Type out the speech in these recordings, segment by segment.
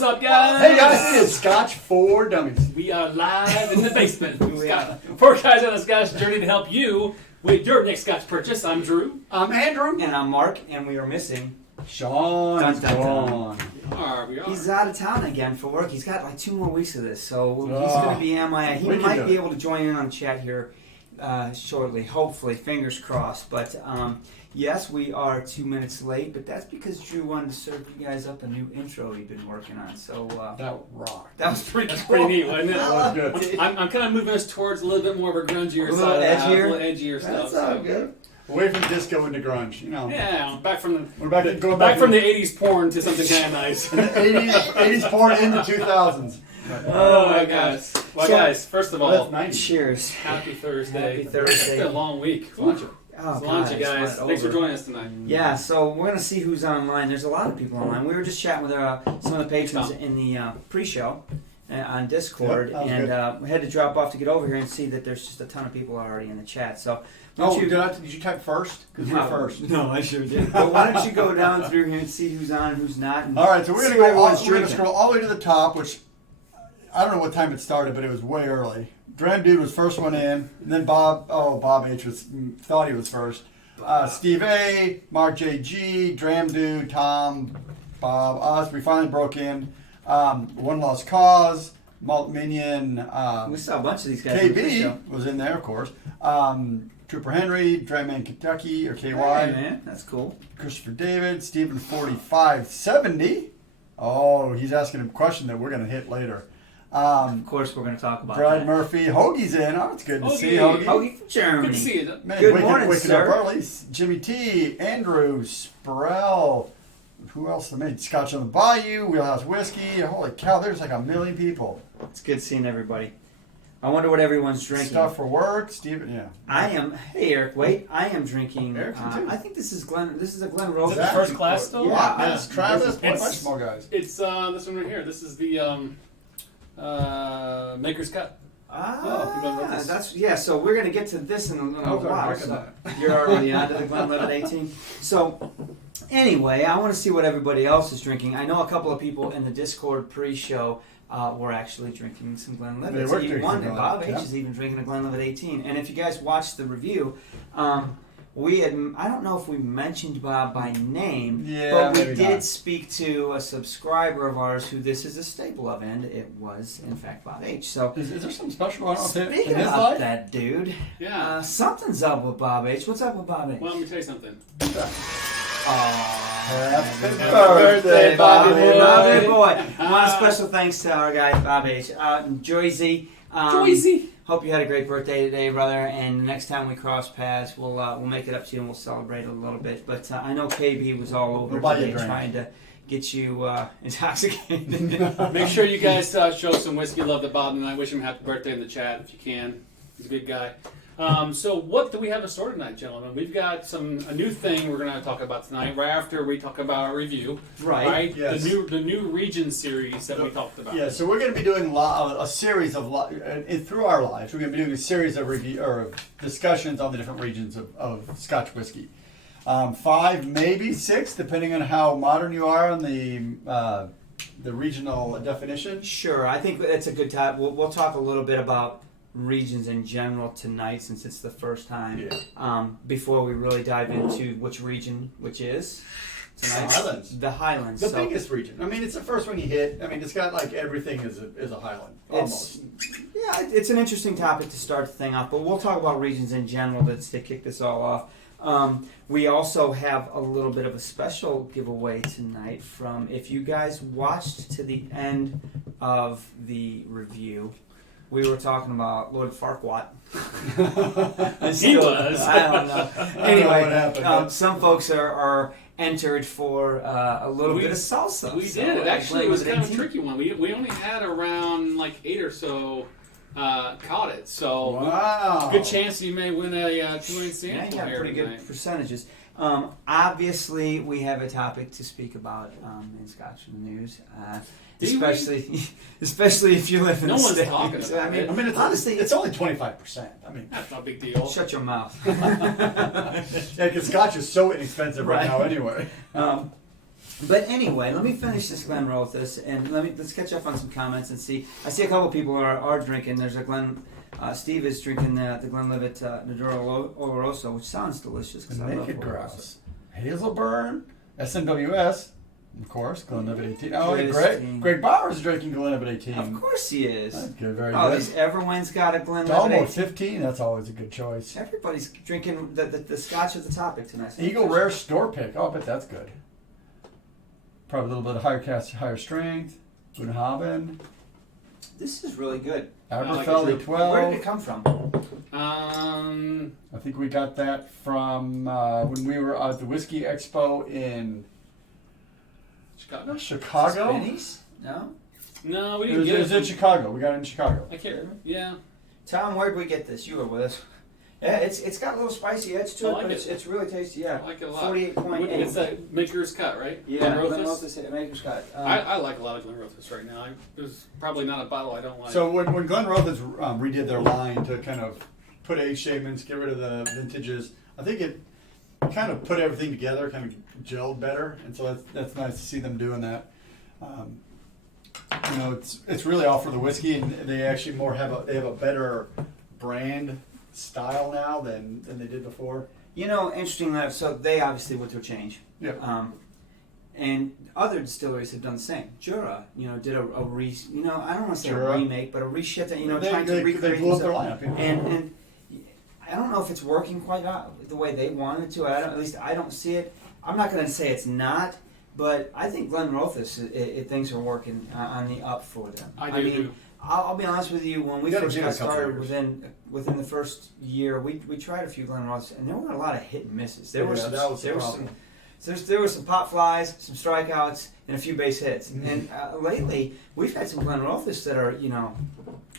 what's up, guys? Hey guys, it is Scotch for Dummies. We are live in the basement. Four guys on a Scotch journey to help you with your next Scotch purchase. I'm Drew. I'm Andrew. And I'm Mark, and we are missing Sean. Dun, dun, dun. We are. He's out of town again for work. He's got like 2 more weeks of this, so he's going to be MIA. He might be able to join in on chat here shortly, hopefully, fingers crossed. But yes, we are 2 minutes late, but that's because Drew wanted to serve you guys up a new intro he'd been working on. So that rocked. that was pretty That's cool. pretty neat, wasn't it? That was good. I'm kind of moving us towards a little bit more of a grungier A little side. edgier? A little edgier stuff. That's all good. Away from disco into grunge, you know. Yeah, back from the We're back from the 80s porn to something kind of nice. the 80s porn into 2000s. Oh my gosh. Well, guys, first of all, That's 90s. Cheers. happy Thursday. Happy Thursday. It's been a long week. Lunch. Oh, Lunch, you guys. it's not Thanks for over. joining us tonight. Yeah, so we're going to see who's online. There's a lot of people online. We were just chatting with some of the patrons in the pre-show on Discord, Yep, and we had to drop off to get over here and see that there's just a ton of people already in the chat. So, Did you type first? Because you're first. No, I sure did. But why don't you go down through here and see who's on and who's not? And All right, so we're see going what to everyone's we're gonna drinking. scroll all the way to the top, which I don't know what time it started, but it was way early. Dram Dude was first one in, and then Bob H thought he was first. Steve A, Mark JG, Dram Dude, Tom, Bob, us. We finally broke in. One Lost Cause, Malt Minion, We saw a bunch of these guys. in the pre-show. KB was in there, of course. Trooper Henry, Dramman Kentucky, or KY. Hey, man, that's cool. Christopher David, Stephen 4570. Oh, he's asking a question that we're going to hit later. Of course, we're going to talk about Brad that. Murphy, Hoagie's in. Oh, it's good to see Hoagie. Hoagie. Hoagie from Germany. Good to see you. Man, Good waking morning, up sir. early. Jimmy T, Andrew, Sparrell. Who else made Scotch on the Bayou, Wheelhouse Whiskey. Holy cow, there's like a million people. It's good seeing everybody. I wonder what everyone's drinking. Stuff for work, Steven, yeah. I am. Hey, Eric. Wait. I am drinking. Eric's in too. I think this is Glen. This is a Glen Rose. Is it the first class still? Yeah. That's Travis, It's- a bunch of small guys. It's this one right here. This is the Maker's Cup. Ah, that's yeah. So we're gonna get to this in a little Okay, while. look at So that. you're already on to the Glenlivet 18. So anyway, I want to see what everybody else is drinking. I know a couple of people in the Discord pre-show were actually drinking some Glenlivet. They were So drinking one, some Bob H Glenlivet, is even drinking a Glenlivet 18. And if you guys watched the review, we had, I don't know if we mentioned Bob by name, Yeah, but we maybe did not. speak to a subscriber of ours who this is a staple of, and it was, in fact, Bob H. So, Is there something special going on with it speaking in his about life? that dude, Yeah. something's up with Bob H. What's up with Bob H? Well, let me tell you something. Happy birthday, Bobby boy. Bobby boy. One special thanks to our guy, Bob H. Out in Jersey. Joycey. Hope you had a great birthday today, brother. And the next time we cross paths, we'll make it up to you and we'll celebrate a little bit. But I know KB was all over We'll buy you a today drink. trying to get you intoxicated. Make sure you guys show some whiskey love to Bob tonight. Wish him happy birthday in the chat if you can. He's a good guy. So what do we have in store tonight, gentlemen? We've got a new thing we're going to talk about tonight. Right after we talk about our review, Right. Yes. The new region series that we talked about. Yeah, so we're going to be doing a series of through our lives. We're going to be doing a series of review or discussions on the different regions of Scotch whiskey. 5, maybe 6, depending on how modern you are on the regional definition. Sure, I think that's a good time. We'll talk a little bit about regions in general tonight since it's the first time. Yeah. Before we really dive into which region, which is tonight's Highlands. The Highlands. The So biggest region. I mean, it's the first one you hit. I mean, it's got like everything is a Highland. Almost. it's an interesting topic to start the thing off, but we'll talk about regions in general to kick this all off. We also have a little bit of a special giveaway tonight from if you guys watched to the end of the review. We were talking about Lord Farquaad. He was. I don't know. I don't know what Anyway, happened. some folks are entered for a little We- bit of salsa. We So, did. Actually, it was kind of a 18. tricky one. We only had around like 8 or so caught it. So Wow. good chance you may win a 2-inch Yeah, sample you got here pretty tonight. good percentages. Obviously, we have a topic to speak about in Scotch in the news. Do we? Especially if you live in No the one's States. talking about I mean, it. I mean, it's honestly, it's only 25%. I mean, That's not a big deal. shut your mouth. yeah, because Scotch is so inexpensive right Right. now anyway. But anyway, let me finish this Glenrothes, and let's catch up on some comments and see. I see a couple people are drinking. There's a Steve is drinking the Glenlivet Naduro Oloroso, which sounds delicious. The Naked Grouse, Hazelburn, SNWS, of course, Glenlivet 18. Oh, Greg Bauer is drinking Glenlivet 18. Of course he is. That's good, very good. good. Everyone's got a Glenlivet Almost 18. 15, that's always a good choice. Everybody's drinking the Scotch of the topic tonight. Eagle Rare Store Pick. Oh, I bet that's good. Probably a little bit of higher strength. Bunhaven. This is really good. Aberfeldy 12. Where did it come from? I think we got that from when we were at the Whiskey Expo in Chicago. Benny's? No? No, we didn't get it. It was in Chicago. We got it in Chicago. I can't remember. Yeah. Tom, where did we get this? You were with us. Yeah, it's got a little spicy edge to it, but it's really tasty. Yeah, I like it a lot. 48.8. It's that Maker's Cut, right? Yeah, Glenrothes. Maker's Cut. I like a lot of Glenrothes right now. There's probably not a bottle I don't like. So when Glenrothes redid their line to kind of put age statements, get rid of the vintages, I think it kind of put everything together, kind of gelled better, and so that's nice to see them doing that. It's really all for the whiskey, and they actually they have a better brand style now than they did before. Interesting enough, so they obviously went through a change. Yeah. And other distilleries have done the same. Jura, did a I don't want to say a remake, but a reshift, trying to recreate. They blew up their lineup. Yeah. And I don't know if it's working quite out the way they wanted to. At least I don't see it. I'm not going to say it's not, but I think Glenrothes, things are working on the up for them. I mean, I'll be honest with you. When we first got started, within the first year, we tried a few Glenrothes, and there were a lot of hit and misses. There were some pop flies, some strikeouts, and a few base hits. Mm-hmm. And lately, we've had some Glenrothes that are,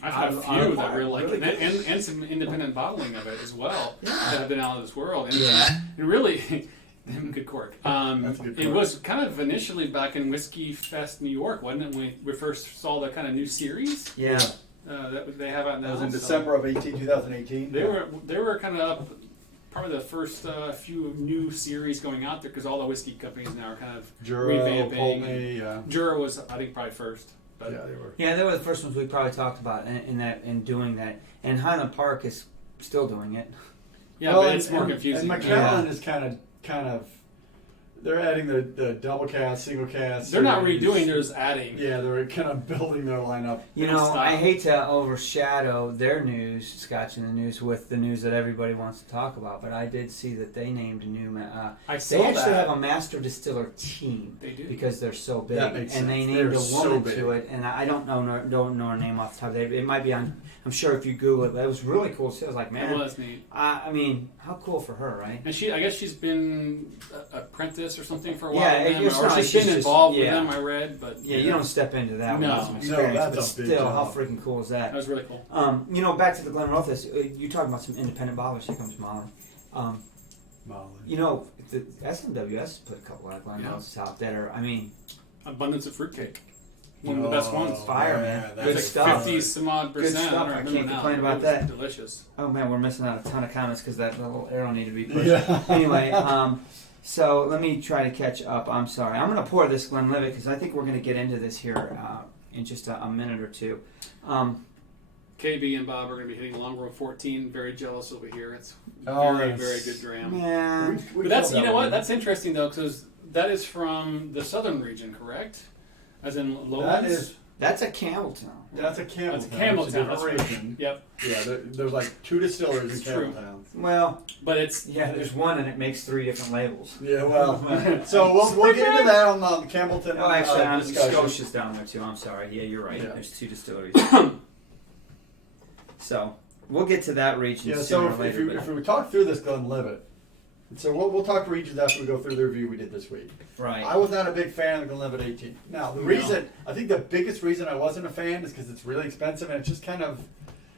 I've had a few that really like it, and some independent bottling of it as well that have been out of this world. And really. Good cork. It was kind of initially back in Whiskey Fest, New York, wasn't it? When we first saw the kind of new series. Yeah. That they have out now. That was in December of 2018. They were kind of probably the first few new series going out there because all the whiskey companies now are kind of revamping. Jura was, I think, probably first. But yeah, they were. Yeah, they were the first ones we probably talked about in doing that. And Highland Park is still doing it. Yeah, but it's more confusing. And Macallan is kind of they're adding the double cast, single cast. They're not redoing, they're just adding. Yeah, they're kind of building their lineup. I hate to overshadow their news, Scotch in the News, with the news that everybody wants to talk about, but I did see that they named a new. They actually have a master distiller team. They do because they're so big, that makes sense. They named a woman to it, and I don't know her name off the top of it. It might be on. I'm sure if you Google it, but it was really cool. So I was like, man, it was neat. I mean, how cool for her, right? And I guess she's been apprentice or something for a while. Yeah, or she's been involved with them. I read, but you don't step into that without some experience. But still, how freaking cool is that? That was really cool. Back to the Glenrothes. You're talking about some independent bottlers. Here comes Molly. The SNWS put a couple of Glenrothes out that are, abundance of fruitcake. One of the best ones. Fire, man. Good stuff. 50 some odd percent. Good stuff. I can't complain about that. Delicious. Oh man, we're missing out a ton of comments because that little arrow needed to be pushed. Yeah. Anyway, so let me try to catch up. I'm sorry. I'm going to pour this Glenlivet because I think we're going to get into this here in just a minute or two. KB and Bob are going to be hitting Long Row 14. Very jealous over here. It's very good dram. Yeah. But that's what? That's interesting though because that is from the southern region, correct? As in Lowlands? That's a Campbelltown. That's a Campbelltown. That's a Campbelltown. That's right. Yep. Yeah, there's like 2 distilleries in Campbelltown. Well, but there's one and it makes 3 different labels. Yeah, well, so we'll get into that on the Campbellton. Oh, actually, Scotia's down there too. I'm sorry. Yeah, you're right. Yeah. There's 2 distilleries. So we'll get to that region sooner or later. If we talk through this Glenlivet, so we'll talk regions after we go through the review we did this week. Right. I was not a big fan of the Glenlivet 18. Now, I think the biggest reason I wasn't a fan is because it's really expensive and it's just kind of,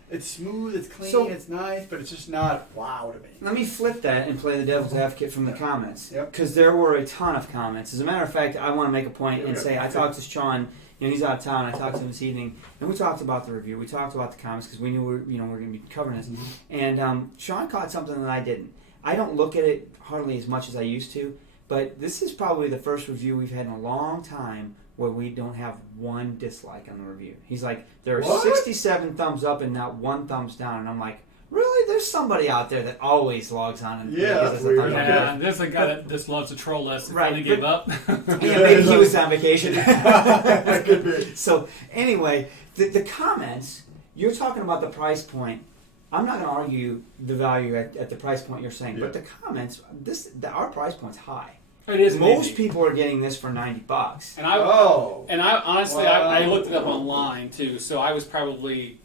it's smooth, it's clean, it's nice, but it's just not wow to me. Let me flip that and play the devil's advocate from the comments. Yep. Because there were a ton of comments. As a matter of fact, I want to make a point and say I talked to Sean. He's out of town. I talked to him this evening, and we talked about the review. We talked about the comments because we knew we're going to be covering this. Mm-hmm. And Sean caught something that I didn't. I don't look at it hardly as much as I used to, but this is probably the first review we've had in a long time where we don't have one dislike on the review. He's like, there are What? 67 thumbs up and not one thumbs down. And I'm like, really? There's somebody out there that always logs on and Yeah, gives that's us a weird. thumbs up. Yeah, there's a guy that just loves to troll us and Right, finally gave up. Yeah, maybe he was on vacation. That could be. So anyway, the comments, you're talking about the price point. I'm not going to argue the value at the price point you're saying, but the comments, our price point's high. It is Most amazing. people are getting this for $90. And I honestly, Wow. I looked it up online too, so I was probably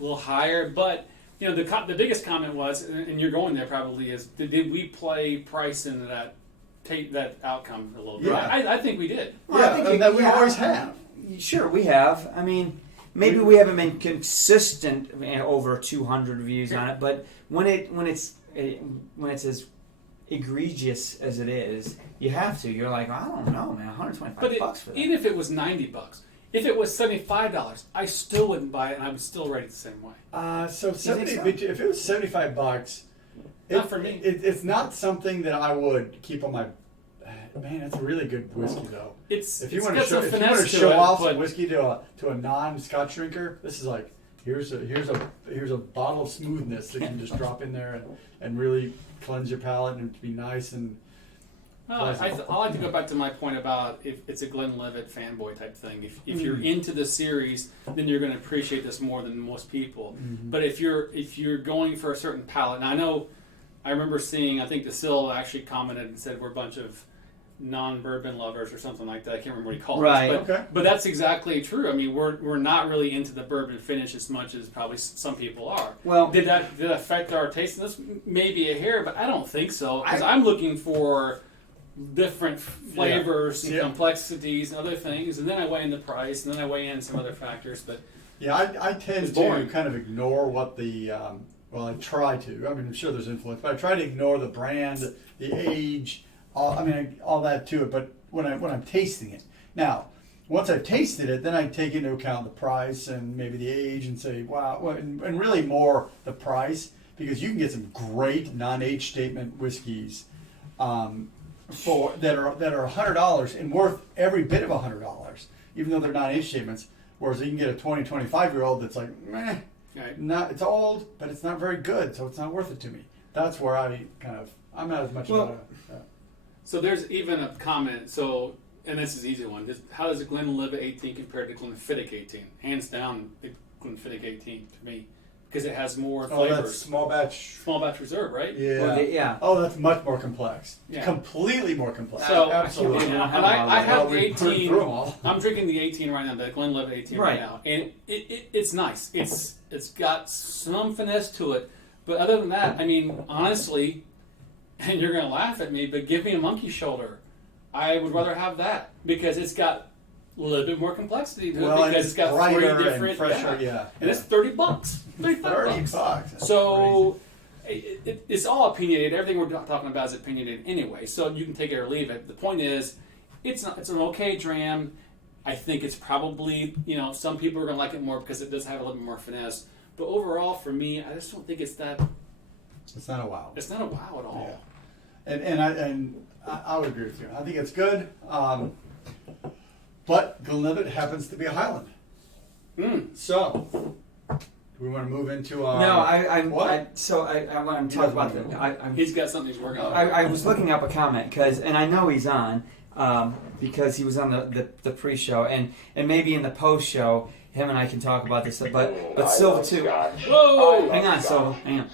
a little higher. But you know, the biggest comment was, and you're going there probably, is did we play price into that outcome a little bit? Yeah. I think we did. Well, Yeah, I think and that we always have. Sure, we have. I mean, maybe we haven't been consistent over 200 reviews on it, but when it's as egregious as it is, you have to. You're like, I don't know, man, $125 But for that. even if it was $90, if it was $75, I still wouldn't buy it, and I would still rate it the same way. So think so? if it was $75, Not for me. It's not something that I would keep on my. Man, that's a really good whiskey though. If you want got to show, some if you want finesse to show it, off but some whiskey to a non-Scotch drinker, this is like here's a bottle of smoothness that can just drop in there and really cleanse your palate and be nice and. I like to go back to my point about if it's a Glenlivet fanboy type thing. If you're into the series, then you're going to appreciate this more than most people. Mm-hmm. But if you're going for a certain palate, and I remember seeing, I think DeSille actually commented and said we're a bunch of non-bourbon lovers or something like that. I can't remember what he called Right. us. But, Okay. but that's exactly true. I mean, we're not really into the bourbon finish as much as probably some people are. Well, Did that affect our taste in this? Maybe a hair, but I don't think so. Because I'm looking for different flavors and Yeah. complexities and other things, and then I weigh in the price, and then I weigh in some other factors. But Yeah, I tend It's to boring. kind of ignore what the, I try to. I mean, I'm sure there's influence, but I try to ignore the brand, the age, all that to it. But when I'm tasting it, now, once I've tasted it, then I take into account the price and maybe the age and say, wow, well, and really more the price, because you can get some great non-age statement whiskeys that are $100 and worth every bit of $100, even though they're not age statements. Whereas you can get a 25-year-old that's like, meh, right. it's old, but it's not very good, so it's not worth it to me. That's where I'm not as much about it. So there's even a comment. So, and this is an easy one. How does a Glenlivet 18 compare to Glenfiddich 18? Hands down, the Glenfiddich 18 to me, because it has more Oh, flavors. that's small batch. Small batch reserve, right? Yeah. Well, yeah. Oh, that's much more complex. Yeah. Completely more complex. So absolutely. and I have the we burned through 18. 'em all. I'm drinking the 18 right now, the Glenlivet 18 right Right. now, and it's nice. It's got some finesse to it, but other than that, I mean, honestly, and you're gonna laugh at me, but give me a monkey shoulder. I would rather have that because it's got a little bit more complexity to it Well, and because it's got brighter three and different fresher, yeah. and it's $30, $35 $30. That's So it's all opinionated. Everything we're talking about is opinionated anyway. So you can take it or leave it. The point is, it's an okay dram. I think it's probably, some people are going to like it more because it does have a little bit more finesse. But overall, for me, I just don't think it's that. It's not a wow. It's not a wow at all. Yeah. And I would agree with you. I think it's good. But Glenlivet happens to be a Highland. So, do we want to move into No, I what? when I'm talking about He's got something he's working on. I was looking up a comment and I know he's on because he was on the pre-show and maybe in the post-show him and I can talk about this, but Silva too. Whoa! Hang on, Silva. Hang on.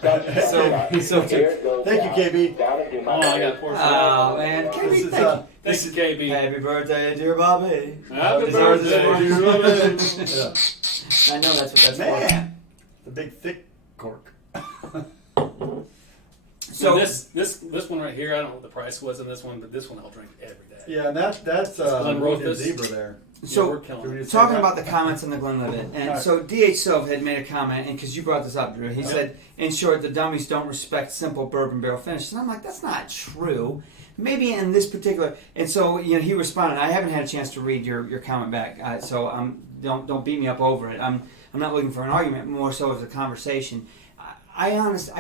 Silva too. Thank you, KB. Oh, I got poor Oh man, KB, This is thank you. Thanks, KB. Happy birthday, dear Bobby. Happy Deserves birthday, this dear one. Bobby. Yeah. I know that's what that's for. Man, the big thick cork. So this one right here, I don't know what the price was in this one, but this one I'll drink every day. Yeah, and that's Glen Rothus. zebra there. So, we're killing it. talking about the comments on the Glenlivet, and Right. so D.H. Silva had made a comment, and because you brought this up, Drew, he said, in short, the dummies don't respect simple bourbon barrel finishes. And I'm like, that's not true. Maybe in this particular, and so he responded. I haven't had a chance to read your comment back, so don't beat me up over it. I'm not looking for an argument, more so as a conversation. I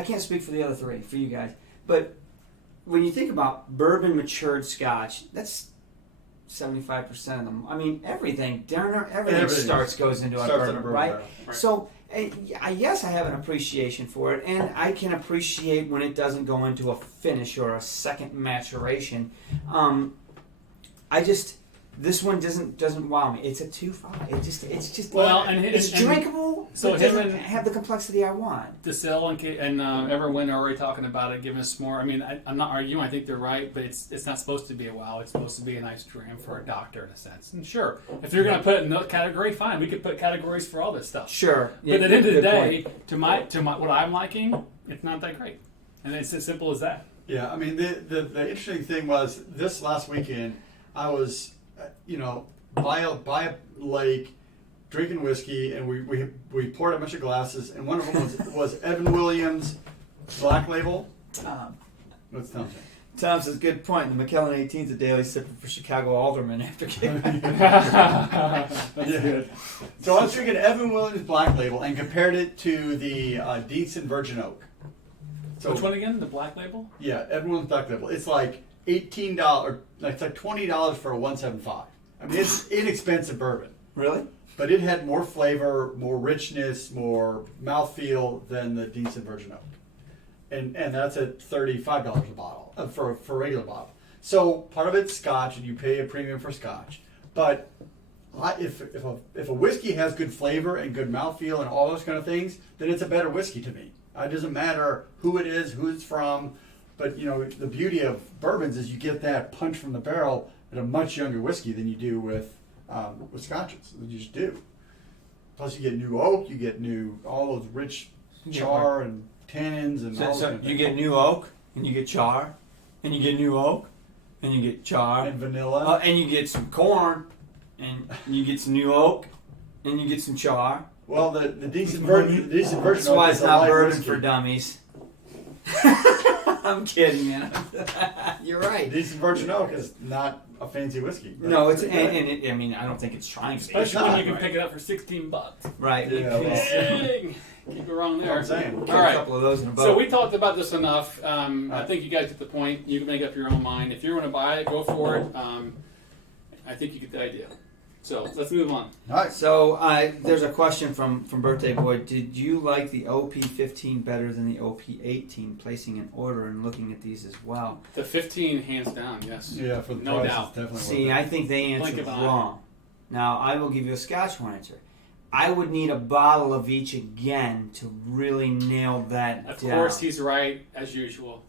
can't speak for the other three, for you guys, but when you think about bourbon matured Scotch, that's 75% of them. I mean, everything goes into a bourbon, right? So, yes, I have an appreciation for it, and I can appreciate when it doesn't go into a finish or a second maturation. This one doesn't wow me. It's a 2.5. It's just it's drinkable. So it doesn't have the complexity I want. DeSalle and Everwin are already talking about it, giving us more. I mean, I'm not arguing. I think they're right, but it's not supposed to be a wow. It's supposed to be a nice dram for a doctor in a sense. And sure, if you're going to put it in that category, fine. We could put categories for all this stuff. Sure. But at the end of the day, to my what I'm liking, it's not that great, and it's as simple as that. Yeah, I mean the interesting thing was this last weekend I was. By a lake, drinking whiskey, and we poured a bunch of glasses, and one of them was Evan Williams' Black Label. What's Tom saying? Tom says, good point. The McKellen 18's a daily sipper for Chicago aldermen after kicking. That's good. So I was drinking Evan Williams' Black Label and compared it to the Deason Virgin Oak. So which one again? The Black Label? Yeah, Evan Williams' Black Label. It's like $18. It's like $20 for a 175. I mean, it's inexpensive bourbon. Really? But it had more flavor, more richness, more mouthfeel than the Deason Virgin Oak. And that's at $35 a bottle for a regular bottle. So part of it's Scotch, and you pay a premium for Scotch. But if a whiskey has good flavor and good mouthfeel and all those kind of things, then it's a better whiskey to me. It doesn't matter who it is, who it's from. But the beauty of bourbons is you get that punch from the barrel at a much younger whiskey than you do with Scotches. You just do. Plus, you get new oak, you get all those rich char and tannins and all. So you get new oak, and you get char, and you get new oak, and you get char and vanilla, and you get some corn, and you get some new oak, and you get some char. Well, the decent version. That's why it's not bourbon for dummies. I'm kidding, man. You're right. Decent Virgin Oak is not a fancy whiskey. No, it's I mean, I don't think it's trying to be. Especially when you can pick it up for $16. Right. Yeah, Dang. Keep it wrong there. I'm saying. All right. A couple of those in a boat. So we talked about this enough. I think you guys get the point. You can make up your own mind. If you're going to buy it, go for it. I think you get the idea. So let's move on. All right. So there's a question from Birthday Boy. Did you like the OP15 better than the OP18? Placing an order and looking at these as well. The 15, hands down, yes. Yeah, for the no price, doubt. it's definitely See, worth it. I think they answered Blink of an eye. wrong. Now I will give you a Scotch one answer. I would need a bottle of each again to really nail that Of down. course, he's right, as usual.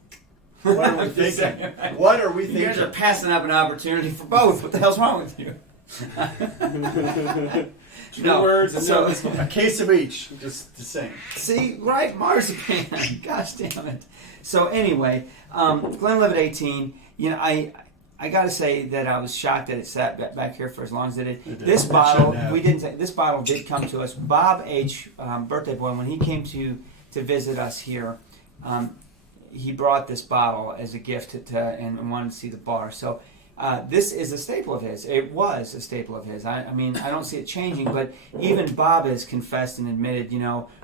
What are we thinking? What are we You guys are thinking? passing up an opportunity for both. What the hell's wrong with you? Two words and so- no A case of each, just the same. See, right, marzipan. Gosh damn it. So anyway, Glenlivet 18. I got to say that I was shocked that it sat back here for as long as it did. It did. This It bottle, shouldn't have. we didn't. This bottle did come to us. Bob H. Birthday Boy, when he came to visit us here, he brought this bottle as a gift and wanted to see the bar. So. This is a staple of his. It was a staple of his. I mean, I don't see it changing, but even Bob has confessed and admitted,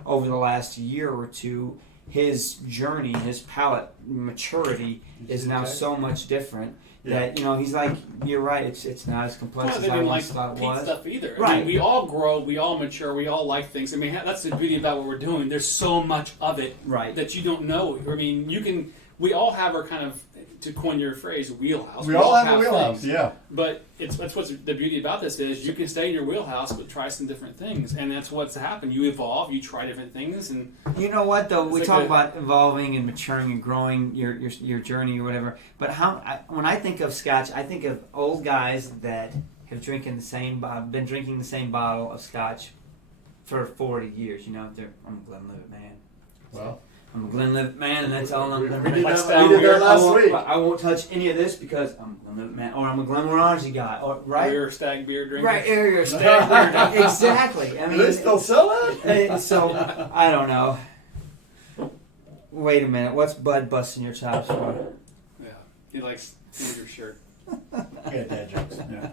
over the last year or two, his journey, his palate maturity is now so much different that, he's like, you're right, it's not as complex Well, as they I didn't once like thought it peat was. stuff either. I Right. mean, we all grow, we all mature, we all like things. I mean, that's the beauty about what we're doing. There's so much of it Right. that you don't know. I mean, we all have our kind of, to coin your phrase, wheelhouse. We all have a wheelhouse, things. yeah. But that's what's the beauty about this is you can stay in your wheelhouse but try some different things, and that's what's happened. You evolve, you try different things, and You know what though? It's We like talk a- about evolving and maturing and growing your journey or whatever. But when I think of Scotch, I think of old guys that have been drinking the same bottle of Scotch for 40 years. I'm a Glenlivet man. Well, I'm a Glenlivet man, and that's all I'm we going did to that last week. I won't touch any of this because I'm a Glenlivet man, or I'm a Glenmorangie guy, or right. you're a stag beer drinker. Right, you're a stag beer. Exactly. I Do mean, they still sell that? so I don't know. Wait a minute. What's Bud busting your chops for? Yeah, he likes your shirt. I got dad jokes. Yeah.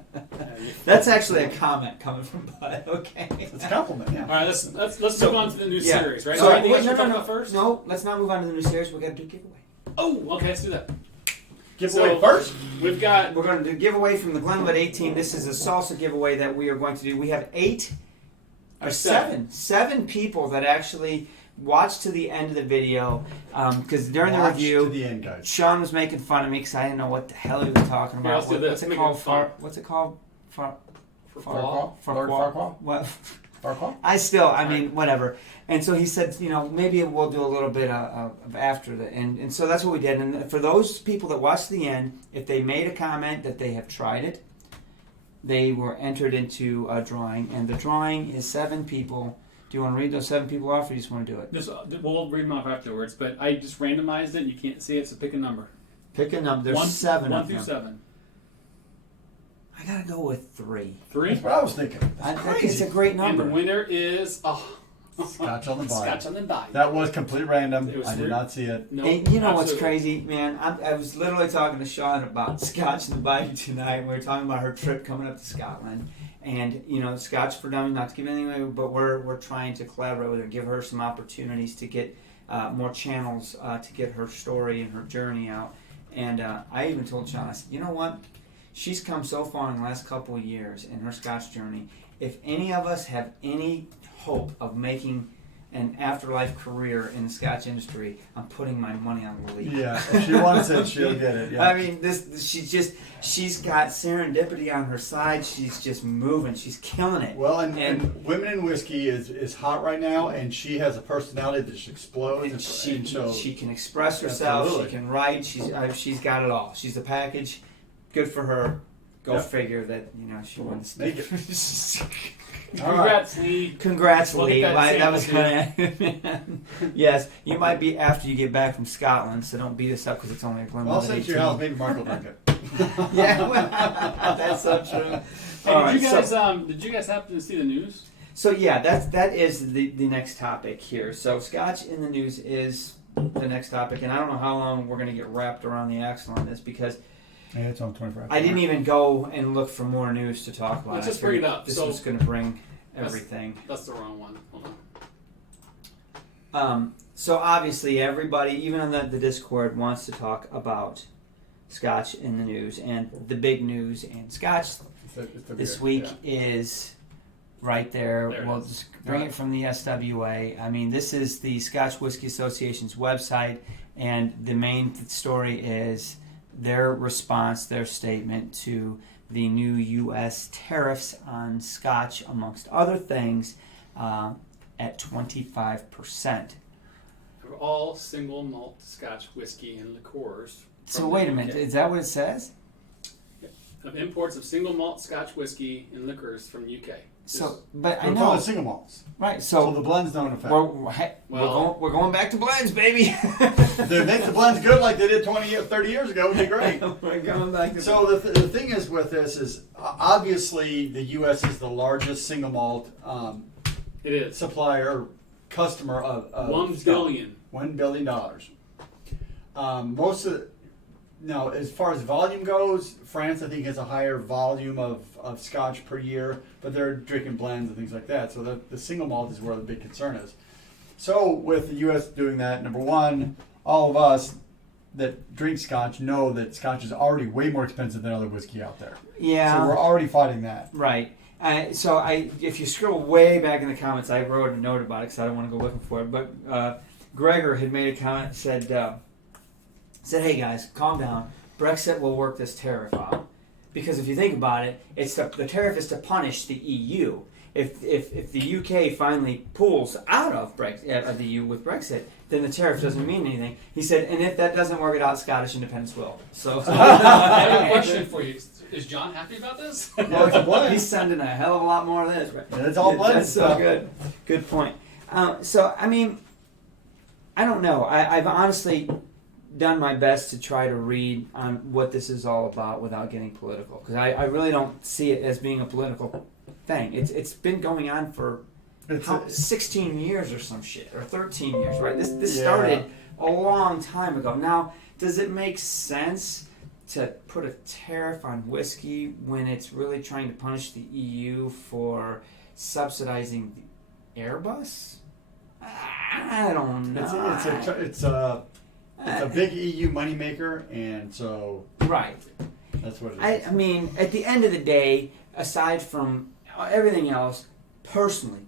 That's actually a comment coming from Bud. Okay. It's a compliment, yeah. All right, let's move on to the new Yeah. series, right? So, So anything else no, you no, talk no, about first? no. Let's not move on to the new series. We got to do a giveaway. Oh, okay, let's do that. Giveaway first. We've got. We're going to do giveaway from the Glenwood 18. This is a salsa giveaway that we are going to do. We have seven people that actually watched to the end of the video, because during the review, to the end, guys. Sean was making fun of me because I didn't know what the hell he was talking about. Here, let's do this. What's it called? Farquhar? What? Farquhar? I mean, whatever. And so he said, maybe we'll do a little bit of after the, and so that's what we did. And for those people that watched the end, if they made a comment that they have tried it, they were entered into a drawing, and the drawing is 7 people. Do you want to read those 7 people off, or you just want to do it? We'll read them off afterwards, but I just randomized it, and you can't see it, so pick a number. Pick a number. There's 7 1 of them. through 7. I gotta go with 3. 3? That's what I was thinking. I think it's a great number. And the winner is Scotch on the Body. Scotch on the Body. That was complete random. It was I did not see it. No, And you know what's absolutely. crazy, man? I was literally talking to Sean about Scotch and the Body tonight. We were talking about her trip coming up to Scotland. And, Scotch for Dummies, not to give anything away, but we're trying to collaborate with her, give her some opportunities to get more channels to get her story and her journey out. And I even told Sean, I said, you know what? She's come so far in the last couple of years in her Scotch journey. If any of us have any hope of making an afterlife career in the Scotch industry, I'm putting my money on the lead. Yeah, if she wants it, she'll get it. Yeah. I mean, she's got serendipity on her side. She's just moving. She's killing it. Well, and women in whiskey is hot right now, and she has a personality that just explodes. And so she can express herself. Absolutely. She can write. She's got it all. She's a package. Good for her. Go Yeah. figure that she wants. Make it. Congrats, Lee. Congrats, We'll Lee. get that That was sample, kind of. Yes, you might be after you get back from Scotland, so don't beat us up because it's only a Glenwood. I'll send it to your house. Maybe Mark will drink it. Yeah, well, that's so true. Hey, All did right, you guys happen to see the news? So yeah, that is the next topic here. So Scotch in the news is the next topic, and I don't know how long we're going to get wrapped around the axle on this because Yeah, it's on 24 hours. I didn't even go and look for more news to talk about. Let's just I bring figured it up. This So- was going to bring everything. That's the wrong one. Hold on. So obviously everybody, even on the Discord, wants to talk about Scotch in the news, and the big news in Scotch It's a this weird, week yeah. is right there. There it We'll is. just bring it from the SWA. I mean, this is the Scotch Whisky Association's website, and the main story is their response, their statement to the new U.S. tariffs on Scotch, amongst other things, at 25%. For all single malt Scotch whiskey and liqueurs. So from wait the a minute, UK. is that what it says? Of imports of single malt Scotch whiskey and liquors from UK. So, but I We're know, calling it single malts. right? So So the blends don't affect. we're going back to blends, baby. If they make the blends good like they did 30 years ago, it'd be great. We're going back to So the thing is with this is obviously the U.S. is the largest single malt It is. supplier customer of $1 Scotch. billion. $1 billion. Most of now, as far as volume goes, France I think has a higher volume of Scotch per year, but they're drinking blends and things like that. So the single malt is where the big concern is. So with the U.S. doing that, number one, all of us that drink Scotch know that Scotch is already way more expensive than other whiskey out there. yeah. So we're already fighting that. Right. If you scroll way back in the comments, I wrote a note about it because I don't want to go looking for it. But Gregor had made a comment, said, "Hey guys, calm down. Brexit will work this tariff out because if you think about it, the tariff is to punish the EU. If the UK finally pulls out of the EU with Brexit, then the tariff doesn't mean anything." He said, "And if that doesn't work it out, Scottish independence will." So I have a question for you. Is John happy about this? Well, it's a blend. he's sending a hell of a lot more of this. Right? And it's all blended That's so stuff. good. Good point. So, I mean, I don't know. I've honestly done my best to try to read on what this is all about without getting political. Because I really don't see it as being a political thing. It's been going on for 16 years or some shit. Or 13 years, right? This Yeah. started a long time ago. Now, does it make sense to put a tariff on whiskey when it's really trying to punish the EU for subsidizing the Airbus? I don't know. It's a big EU moneymaker, and so Right. that's what it is. I mean, at the end of the day, aside from everything else, personally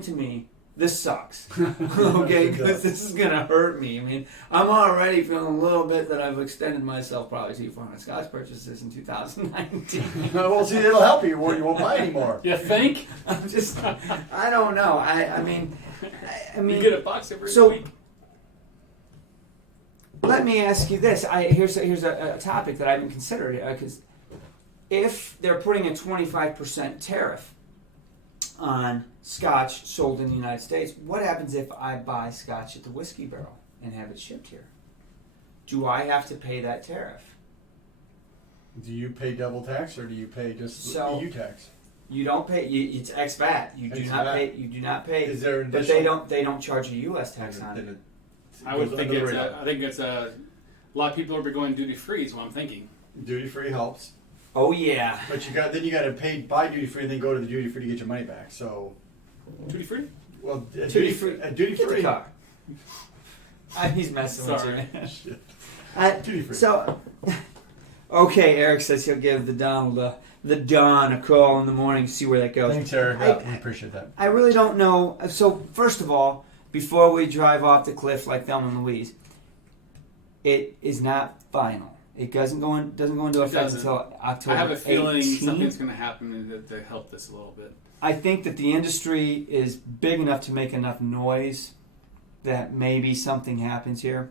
to me, this sucks. Okay, because this is gonna hurt me. I mean, I'm already feeling a little bit that I've extended myself probably too far on Scotch purchases in 2019. Well, see, it'll help you. You won't buy anymore. You think? I'm just, I don't know. I mean, You get a box every so- week. Let me ask you this. Here's a topic that I haven't considered, because if they're putting a 25% tariff on Scotch sold in the United States, what happens if I buy Scotch at the Whiskey Barrel and have it shipped here? Do I have to pay that tariff? Do you pay double tax or do you pay just So- EU tax? You don't pay. It's ex-VAT. You do not Ex-VAT. pay. You do not pay. Is there an But additional? they don't charge a U.S. tax on it. I would think it's a lot of people are going duty free. Is what I'm thinking. Duty free helps, Oh yeah. but you got to pay buy duty free and then go to the duty free to get your money back. So, Duty free? well, Duty free. duty Get the free. car. He's messing Sorry. with you. Shit. Duty free. So, okay, Eric says he'll give the Don a call in the morning to see where that goes. Thanks, Eric. I- We appreciate that. I really don't know. So, first of all, before we drive off the cliff like Thelma and Louise, it is not final. It doesn't go into It effect doesn't. until October I have a feeling 18th. something's going to happen to help this a little bit. I think that the industry is big enough to make enough noise that maybe something happens here.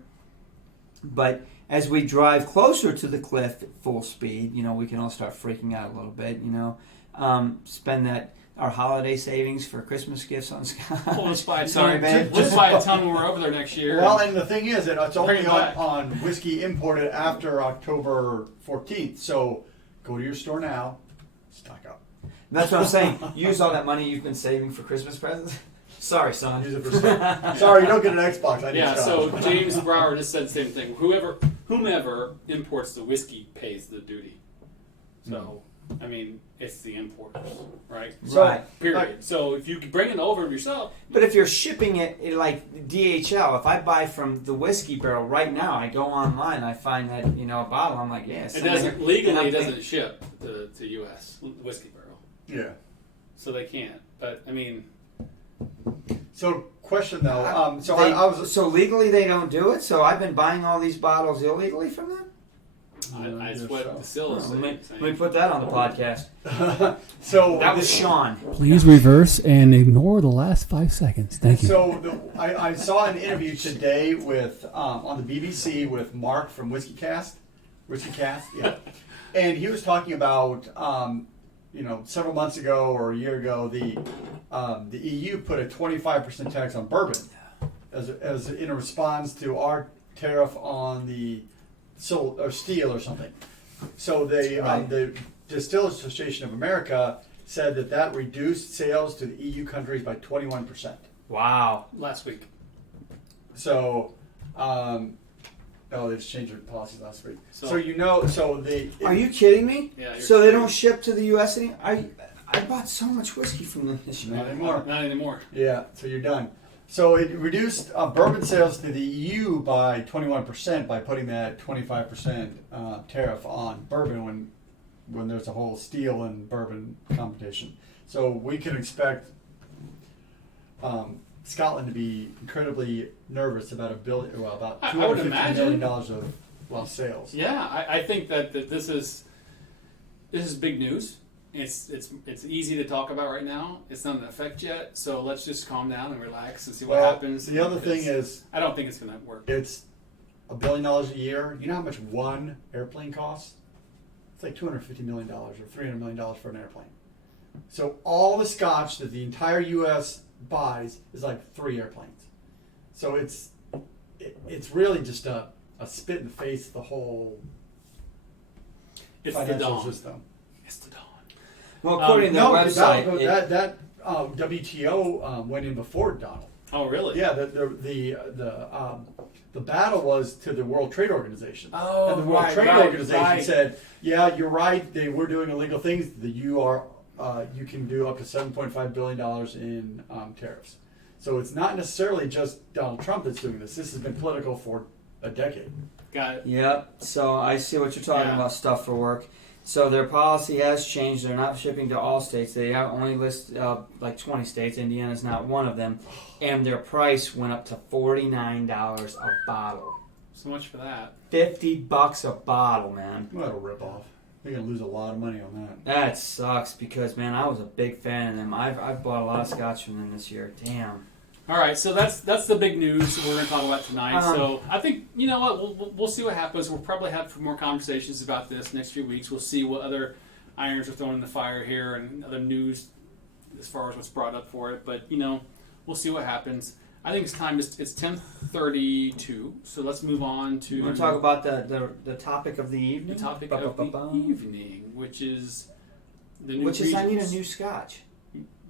But as we drive closer to the cliff at full speed, we can all start freaking out a little bit. Spend our holiday savings for Christmas gifts on Scotch. Well, let's buy a ton. Sorry, babe. Let's buy a ton when we're over there next year. Well, and the thing is that it's only Bring it back. on whiskey imported after October 14th. So go to your store now, stock up. That's what I'm saying. Use all that money you've been saving for Christmas presents. Sorry, son. Use it for stuff. Sorry, you don't get an Xbox. I need yeah. Scotch. So James Brower just said the same thing. Whomever imports the whiskey pays the duty. So I mean, it's the importers, right? Right. Period. So if you bring it over yourself, But if you're shipping it like DHL, if I buy from the Whiskey Barrel right now, I go online, I find that a bottle. I'm like, yes. it doesn't legally. It doesn't ship to U.S. Whiskey Barrel, Yeah. so they can't. But I mean, So question though. So legally they don't do it. So I've been buying all these bottles illegally from them. that's guess what so. the seal is Let saying. me put that on the podcast. So That was Sean. Please reverse and ignore the last 5 seconds. Thank you. So I saw an interview today with on the BBC with Mark from Whiskycast, yeah, and he was talking about several months ago or a year ago the EU put a 25% tax on bourbon as in a response to our tariff on the steel or something. So the Distillers Association of America said that reduced sales to the EU countries by 21%. Wow. Last week. So, they just changed their policies last week. So- Are you kidding me? Yeah, So they don't ship to the U.S. anymore? I bought so much whiskey from them this year. Not anymore. Not anymore. Yeah, so you're done. So it reduced bourbon sales to the EU by 21% by putting that 25% tariff on bourbon when there's a whole steel and bourbon competition. So we can expect Scotland to be incredibly nervous about about I would $250 imagine. million of lost sales. Yeah, I think that this is big news. It's easy to talk about right now. It's not in effect yet, so let's just calm down and relax and see what happens. The other thing is, I don't think it's going to work. it's $1 billion a year. You know how much one airplane costs? It's like $250 million or $300 million for an airplane. So all the Scotch that the entire U.S. buys is like 3 airplanes. So it's really just a spit in the face of the whole It's the financial dawn. system. It's the dawn. Well, according to their website, that WTO went in before Donald. Oh, really? Yeah, the battle was to the World Trade Organization. Oh, and the World right, Trade right, Organization right. said, "Yeah, you're right. They were doing illegal things. You can do up to $7.5 billion in tariffs." So it's not necessarily just Donald Trump that's doing this. This has been political for a decade. Got it. Yep. So I see what you're talking Yeah. about, stuff for work. So their policy has changed. They're not shipping to all states. They have only list like 20 states. Indiana's not one of them. And their price went up to $49 a bottle. So much for that. $50 a bottle, man. What a ripoff. They're going to lose a lot of money on that. That sucks because, man, I was a big fan of them. I've bought a lot of Scotch from them this year. Damn. All right, so that's the big news we're going to talk about tonight. Um, So I think, you know what, we'll see what happens. We'll probably have more conversations about this next few weeks. We'll see what other irons are thrown in the fire here and other news as far as what's brought up for it. But, you know, we'll see what happens. I think it's time. It's 10:32, so let's move on to... You want to talk about the topic of the evening? the topic of the evening, which is the new Which is I need a regions. new Scotch.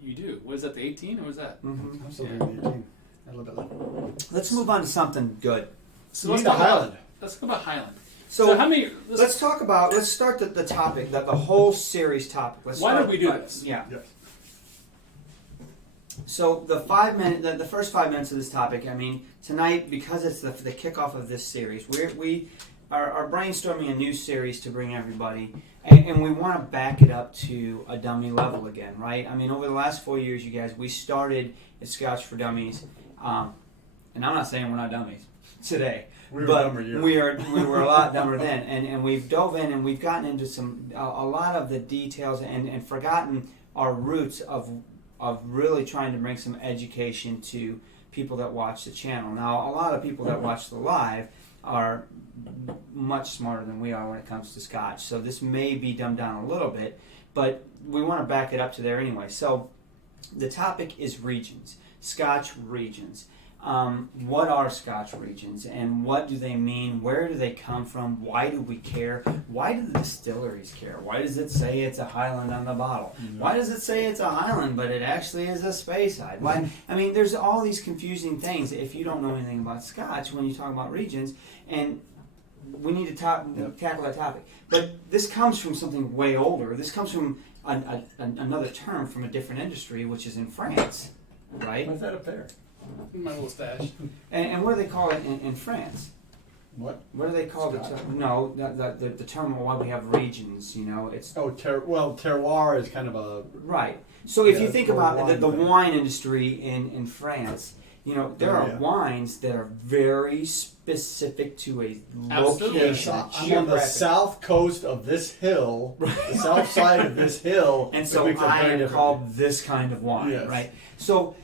You do. What is that, the 18 or was that? Mm-hmm. I'm still doing the 18. A little bit left. Let's move on to something good. So You let's need talk the Highland. let's talk about Highland. So how many... let's start the topic, the whole series topic. Why did we do this? Yeah. Yes. So the first 5 minutes of this topic. I mean, tonight because it's the kickoff of this series, we are brainstorming a new series to bring everybody, and we want to back it up to a dummy level again, right? I mean, over the last 4 years, you guys, we started at Scotch for Dummies, and I'm not saying we're not dummies today. We were But dumber years. we were a lot dumber then, and we've dove in and we've gotten into a lot of the details and forgotten our roots of really trying to bring some education to people that watch the channel. Now, a lot of people that watch the live are much smarter than we are when it comes to Scotch, so this may be dumbed down a little bit, but we want to back it up to there anyway. So the topic is regions, Scotch regions. What are Scotch regions and what do they mean? Where do they come from? Why do we care? Why do the distilleries care? Why does it say it's a Highland on the bottle? Why does it say it's a Highland but it actually is a Speyside? Why? I mean, there's all these confusing things if you don't know anything about Scotch when you talk about regions, and we need to tackle that topic. But this comes from something way older. This comes from another term from a different industry, which is in France, right? What's that up there? My little stash. And what do they call it in France? What? What do they call the Scotch. term? No, the term why we have regions. You know, it's Oh, terroir is kind of a... right. So if Yeah, you think or about wine the thing. wine industry in France, you know, there are Yeah. wines that are very specific to a Absolutely. location. I'm on the geographic. south coast of this hill, the south side of this hill. And which so makes it I very am different. called this kind of wine, Yes. right? So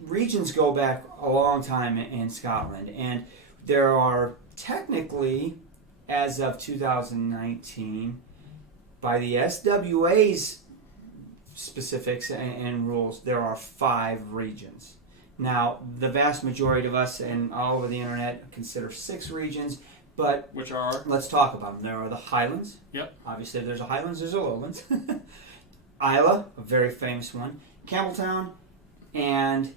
regions go back a long time in Scotland, and there are technically, as of 2019, by the SWA's specifics and rules, there are 5 regions. Now, the vast majority of us and all over the internet consider 6 regions, but Which are... let's talk about them. There are the Highlands. Yep. Obviously, if there's a Highlands, there's a Lowlands. Isla, a very famous one. Campbelltown, and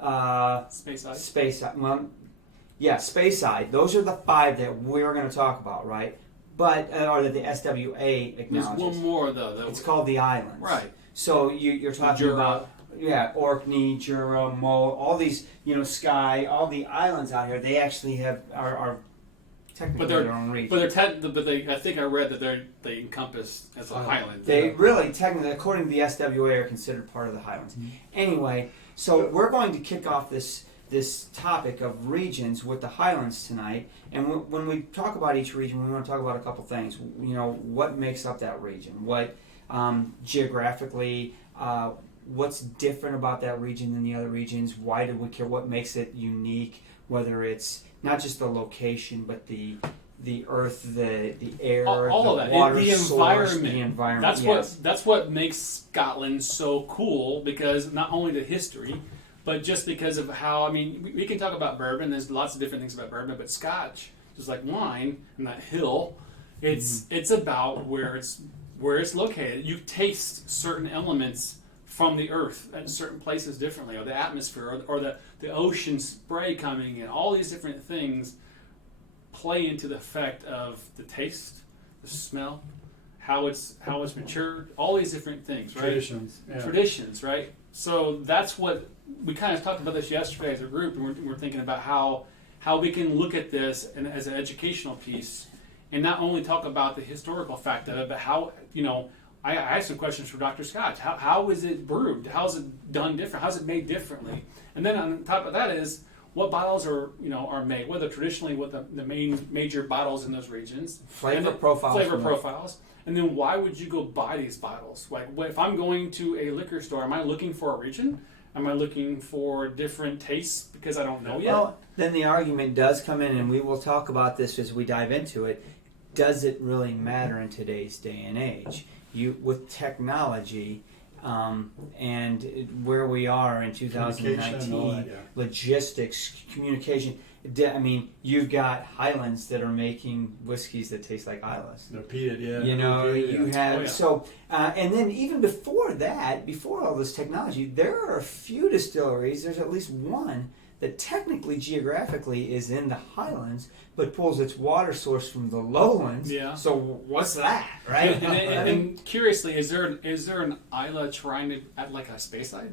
Speyside. Speyside. Well, yeah, Speyside. Those are the 5 that we're going to talk about, right? But or that the SWA There's acknowledges. one more, though. That It's called the Islands. Right. So you're talking Jura. about Orkney, Jura, Mull, all these, Skye, all the islands out here. They actually are technically But they're- their own region. But they I think I read that they encompass as a Highland. They really, technically, according to the SWA, are considered part of the Highlands. Anyway, so we're going to kick off this topic of regions with the Highlands tonight. And when we talk about each region, we want to talk about a couple things. What makes up that region? What geographically, what's different about that region than the other regions? Why do we care? What makes it unique? Whether it's not just the location, but the earth, the air, all the of that. water The source, environment. the environment. That's yes. that's what makes Scotland so cool, because not only the history, but just because of how, I mean, we can talk about bourbon. There's lots of different things about bourbon, but Scotch, just like wine and that hill, it's about where it's located. You taste certain elements from the earth at certain places differently, or the atmosphere, or the ocean spray coming in. All these different things play into the effect of the taste, the smell, how it's matured, all these different things, right? Traditions. Yeah. Traditions, right? So that's what we kind of talked about this yesterday as a group, and we're thinking about how how we can look at this and as an educational piece, and not only talk about the historical fact of it, but how, I have some questions for Dr. Scotch. How is it brewed? How is it done different? How is it made differently? And then on top of that is what bottles are made, whether traditionally what the main major bottles in those regions, Flavor profiles. And then why would you go buy these bottles? Like, if I'm going to a liquor store, am I looking for a region? Am I looking for different tastes because I don't know yet? Well, then the argument does come in, and we will talk about this as we dive into it. Does it really matter in today's day and age? With technology and where we are in 2019, logistics, communication. I mean, you've got Highlands that are making whiskeys that taste like Islas. They're peated, yeah. You have Oh, yeah. so, and then even before that, before all this technology, there are a few distilleries. There's at least one that technically, geographically, is in the Highlands, but pulls its water source from the lowlands. Yeah. So what's that, right? and curiously, is there an Isla trying to add like a Speyside?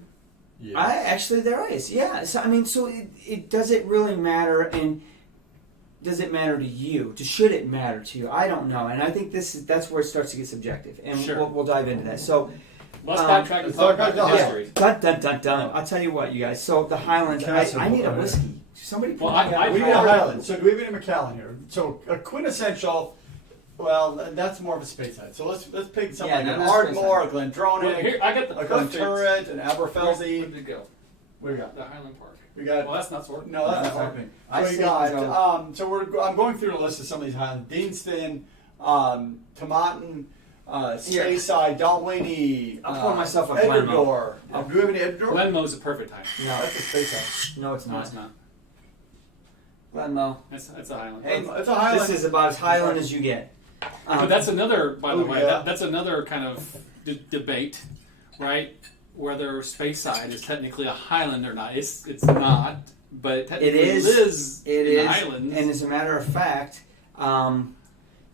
Yeah. Actually, there is. Yeah. So I mean, so it does it really matter, and does it matter to you? Should it matter to you? I don't know, and I think that's where it starts to get subjective, and Sure. we'll dive into that. So. Let's backtrack and let's talk talk about the about history. Dun, dun, dun, dun. I'll tell you what, you guys. So the Highlands, I need a whiskey. Somebody put Well, me I- on. We need a Highland. So do we have any Macallan here? So a quintessential. Well, that's more of a Speyside. So let's pick something like an that's Ardmore, a Speyside. Glendronach, Well, here, I got the a perfect. Glenturret, an Where Aberfeldy. did it go? What do we got? The Highland Park. We got. Well, that's not sorted. No, that's No. not something. I So we see got. no. I'm going through the list of some of these Highlands: Deanston, Tomatin, Speyside, Dalwhinnie. I'm pouring myself a Glenmoe. Edredor. Do we have any Edredor? Glenmoe's a perfect time. No, That's a Speyside. no, it's No, not. it's not. Glenmoe. It's a Highland. Hey, It's a Highland. this is about as Highland as you get. But that's another, by the Oh, way, yeah. that's another kind of debate, right? Whether Speyside is technically a Highland or not. It's not, but it technically lives It in the is, Highlands. and as a matter of fact,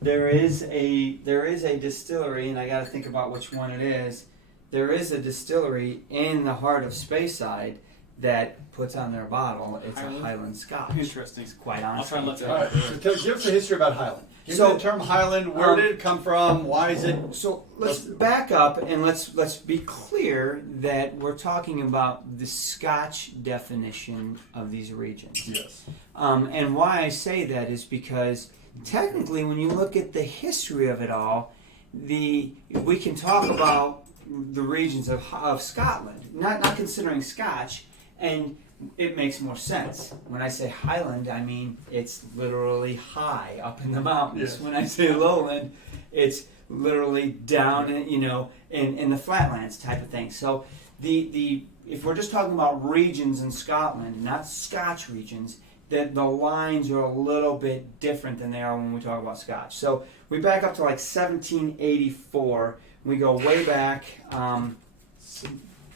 there is a distillery, and I got to think about which one it is. There is a distillery in the heart of Speyside that puts on their bottle. It's Highland? a Highland Scotch. Interesting. Quite I'll honestly, try and look that All right. up. So give us a history about Highland. Give So- me the term Highland. Where did it come from? Why is it? So let's back up and let's be clear that we're talking about the Scotch definition of these regions. Yes. And why I say that is because technically, when you look at the history of it all, we can talk about the regions of Scotland, not considering Scotch, and it makes more sense. When I say Highland, I mean it's literally high up in the mountains. Yes. When I say lowland, it's literally down in the flatlands type of thing. So if we're just talking about regions in Scotland, not Scotch regions, that the lines are a little bit different than they are when we talk about Scotch. So we back up to like 1784. We go way back.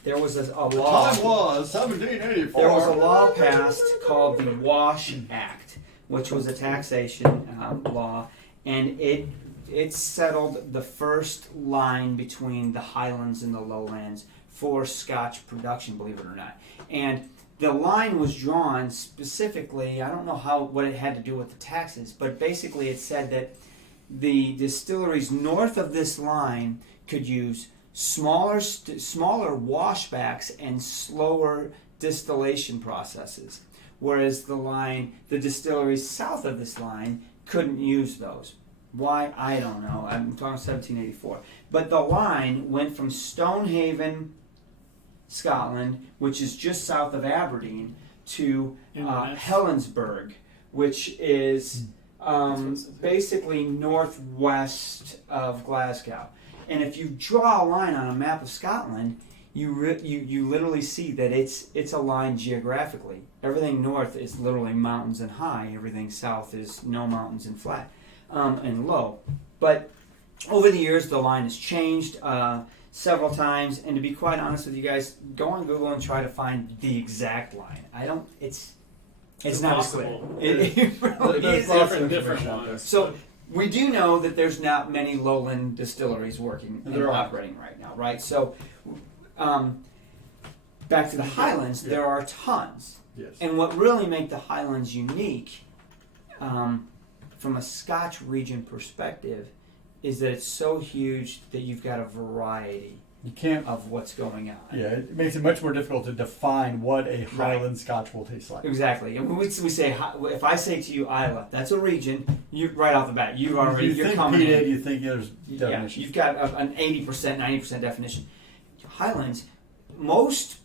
There was a law. Time was 1784. There was a law passed called the Wash Act, which was a taxation law, and it settled the first line between the Highlands and the Lowlands for Scotch production, believe it or not. And the line was drawn specifically, I don't know what it had to do with the taxes, but basically it said that the distilleries north of this line could use smaller washbacks and slower distillation processes, whereas the distilleries south of this line couldn't use those. Why? I don't know. I'm talking 1784. But the line went from Stonehaven, Scotland, which is just south of Aberdeen, to Inverness. Helensburgh, which is basically northwest of Glasgow. And if you draw a line on a map of Scotland, you literally see that it's a line geographically. Everything north is literally mountains and high. Everything south is no mountains and flat and low. But over the years, the line has changed several times. And to be quite honest with you guys, go on Google and try to find the exact line. It's not as clear. impossible. It really There's is. lots of different information out there. ones. So we do know that there's not many lowland distilleries working and There are. operating right now, right? So back to the Highlands, there are tons. Yes. And what really make the Highlands unique, from a Scotch region perspective, is that it's so huge that you've got a variety You can't. of what's going on. Yeah, it makes it much more difficult to define what a Highland Scotch will taste like. Exactly. And when we say, if I say to you Isla, that's a region. You right off the bat, you're coming PA, in. you think there's Yeah, definition. you've got an 80%, 90% definition. Highlands, most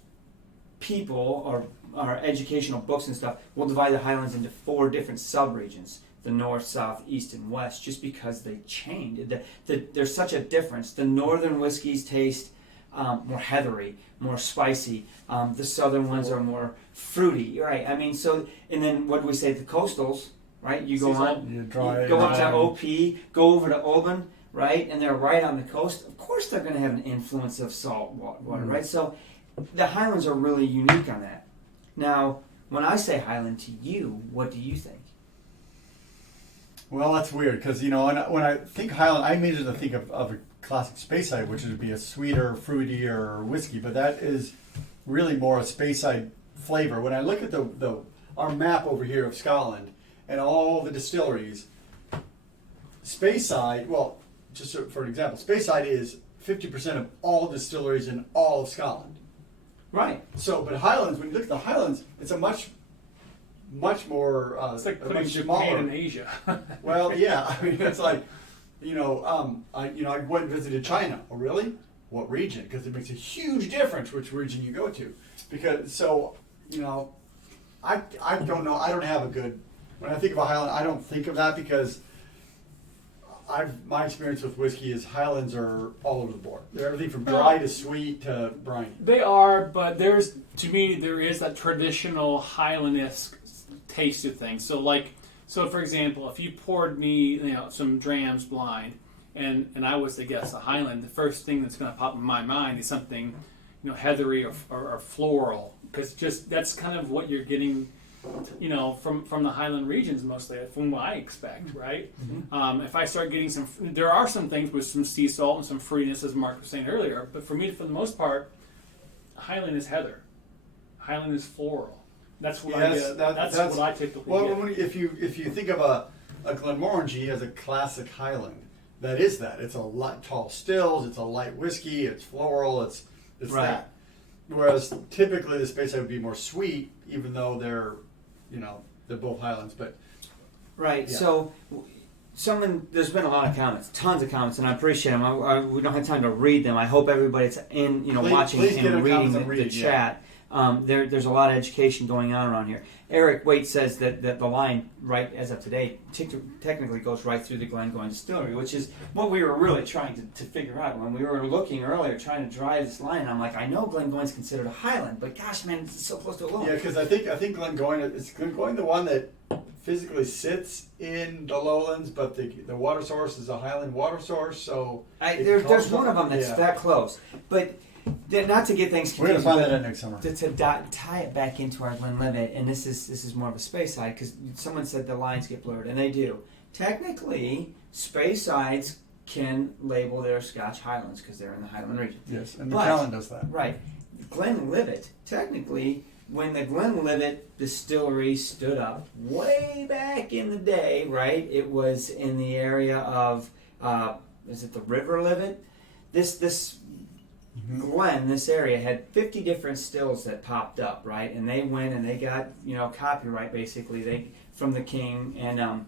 people or educational books and stuff will divide the Highlands into 4 different subregions: the north, south, east, and west, just because they changed. There's such a difference. The northern whiskeys taste more heathery, more spicy. The southern ones are more fruity, right? I mean, so, and then what do we say? The coastals, right? You go on, You dry, go up to dry. OP, go over to Oban, right? And they're right on the coast. Of course, they're going to have an influence of salt water, right? So, the Highlands are really unique on that. Now, when I say Highland to you, what do you think? Well, that's weird because when I think Highland, I immediately think of a classic Speyside, which would be a sweeter, fruitier whiskey, but that is really more a Speyside flavor. When I look at our map over here of Scotland and all the distilleries, Speyside, well, just for an example, Speyside is 50% of all distilleries in all of Scotland. Right. So, but Highlands, when you look at the Highlands, it's a much more It's like a putting much Japan smaller. in Asia. Well, yeah, I mean, it's like, I went and visited China. Oh, really? What region? Because it makes a huge difference which region you go to. I don't know. I don't have a good. When I think of a Highland, I don't think of that because my experience with whiskey is Highlands are all over the board. They're everything from dry to sweet to briny. They are, but there is that traditional Highland-esque taste to things. So for example, if you poured me, some drams blind, and I was to guess a Highland, the first thing that's going to pop in my mind is something, heathery or floral, because just that's kind of what you're getting, from the Highland regions mostly, from what I expect, right? Mm-hmm. If I start getting there are some things with some sea salt and some fruitiness, as Mark was saying earlier, but for me, for the most part, Highland is heather. Highland is floral. That's what I get. That's what I typically get. Well, if you think of a Glenmorangie as a classic Highland, that is that. It's a light, tall stills. It's a light whiskey. It's floral. It's Right. that. Whereas typically the Speyside would be more sweet, even though they're both Highlands. But Right. Yeah. So, there's been a lot of comments, tons of comments, and I appreciate them. We don't have time to read them. I hope everybody's in, watching please get and in reading comments and the read, yeah. chat. There's a lot of education going on around here. Eric Waite says that the line, right as of today, technically goes right through the Glengoyne distillery, which is what we were really trying to figure out when we were looking earlier, trying to drive this line. I'm like, I know Glengoyne's considered a Highland, but gosh, man, it's so close to a Lowland. yeah, because I think Glengoyne is Glengoyne the one that physically sits in the lowlands, but the water source is a Highland water source. So There's one of them that's that close, but not to get things we're gonna confused. find but that out next summer. to tie it back into our Glenlivet, and this is more of a Speyside, because someone said the lines get blurred, and they do. Technically, Speysides can label their Scotch Highlands because they're in the Highland region. Yes, and But- Macallan does that. Right. Glenlivet, technically, when the Glenlivet distillery stood up way back in the day, right? It was in the area of, is it the River Livet? This Glen, this area had 50 different stills that popped up, right? And they went and they got, copyright basically from the king, and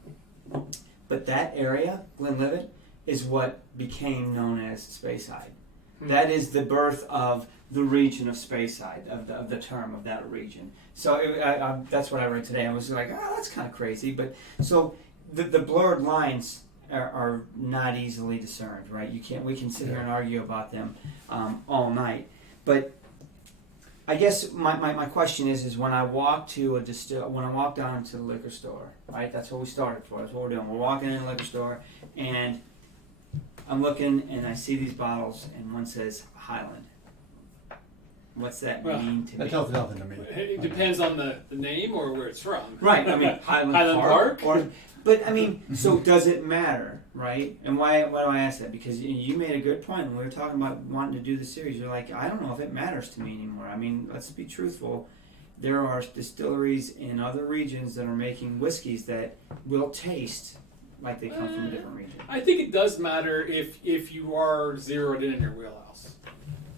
but that area, Glenlivet, is what became known as Speyside. That is the birth of the region of Speyside, of the term of that region. So that's what I read today. I was like, that's kind of crazy. But so the blurred lines are not easily discerned, right? We can sit here and argue about them all night. But I guess my question is when I walk to when I walk down to the liquor store, right? That's what we started for. That's what we're doing. We're walking in the liquor store, and I'm looking, and I see these bottles, and one says Highland. What's that mean to me? That tells nothing to me. It depends on the name or where it's from. Right. I mean, Highland Park? But I mean, so does it matter, right? And why do I ask that? Because you made a good point when we were talking about wanting to do the series. You're like, I don't know if it matters to me anymore. I mean, let's be truthful. there are distilleries in other regions that are making whiskeys that will taste like they come from a different region. I think it does matter if you are zeroed in your wheelhouse.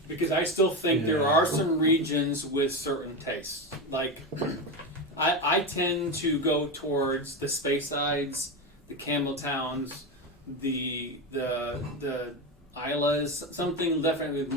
Because I still think there are some regions with certain tastes. Like, I tend to go towards the Speyside, the Campbelltowns, the Islas, something definitely with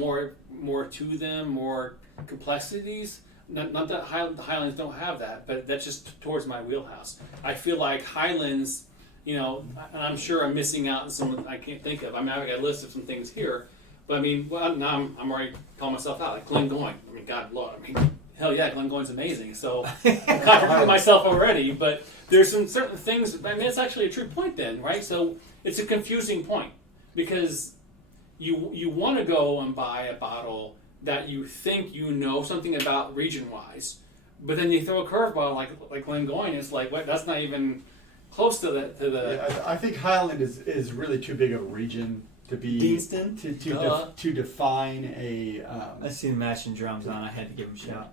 more to them, more complexities. Not that the Highlands don't have that, but that's just towards my wheelhouse. I feel like Highlands, and I'm sure I'm missing out on some I can't think of. I mean, I've got a list of some things here, but I mean, well, now I'm already calling myself out. Like Glengoyne. I mean, God, Lord, I mean, hell yeah, Glengoyne's amazing. So I'm contradicting myself already, but there's some certain things. I mean, it's actually a true point then, right? So it's a confusing point because you want to go and buy a bottle that you think you know something about region-wise, but then you throw a curveball like Glengoyne. It's like, what? That's not even close to the. Yeah, I think Highland is really too big of a region to be to define a. I see the matching drums on. I had to give them a shout.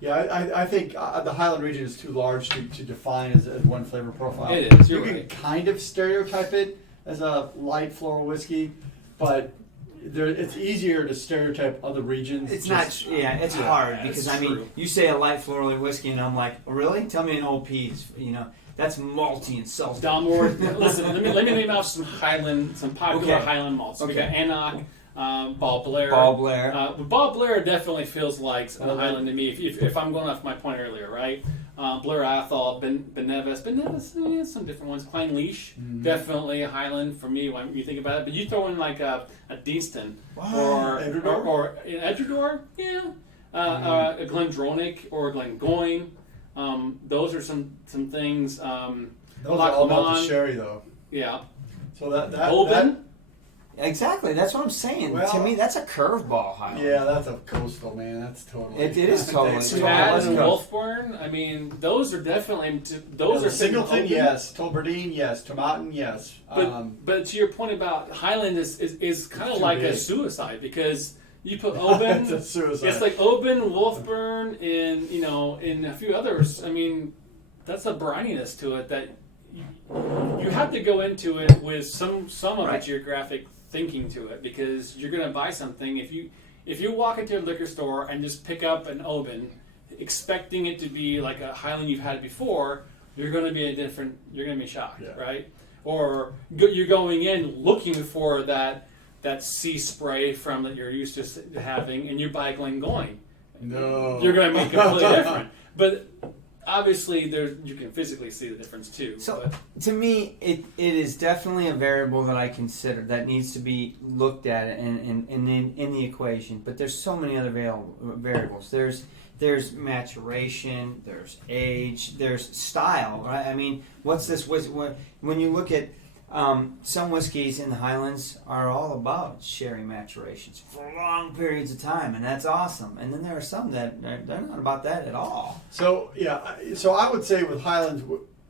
Yeah, I think the Highland region is too large to define as one flavor profile. It is. You You're can right. kind of stereotype it as a light floral whiskey, but it's easier to stereotype other regions. It's not. Yeah, it's hard because it's I mean, true. you say a light floral whiskey, and I'm like, really? Tell me an OP. That's malty and salty. Downward. Listen, let me name off some popular Okay. Highland malts. We Okay. got Annock, Ball Blair. Ball Blair. But Ball Blair definitely feels like a Highland to me. If I'm going off my point earlier, right? Blair Athol, Ben Nevis, some different ones. Klein Leash, definitely a Highland for me when you think about it. But you throw in like a Deanston or Edredor, yeah. A Glendronach or a Glengoyne. Those are some things. Those are all about the sherry, though. Yeah. So that Oban. Exactly. That's what I'm saying. Well, to me, that's a curveball Highland. Yeah, that's a coastal, man. That's totally. It is totally. It's Chad and Let's Wolfburn. I mean, those are definitely those are Singleton, Oban. yes. Tolberdine, yes. Tomatin, yes. But to your point about Highland is kind of Too like big. a suicide because you put Oban. It's a suicide. It's like Oban, Wolfburn, and and a few others. I mean, that's a brininess to it that you have to go into it with some of the geographic thinking to it because you're going to buy something. If you walk into a liquor store and just pick up an Oban, expecting it to be like a Highland you've had before, you're going to be shocked, right? Or you're going in looking for that sea spray from that you're used to having, and you buy Glengoyne. No. You're going to make it completely different. But obviously, you can physically see the difference too. So to me, it is definitely a variable that I consider that needs to be looked at in the equation. But there's so many other variables. There's maturation, there's age, there's style. Right? I mean, what's this? When you look at some whiskeys in the Highlands are all about sherry maturations for long periods of time, and that's awesome. And then there are some that they're not about that at all. So I would say with Highlands,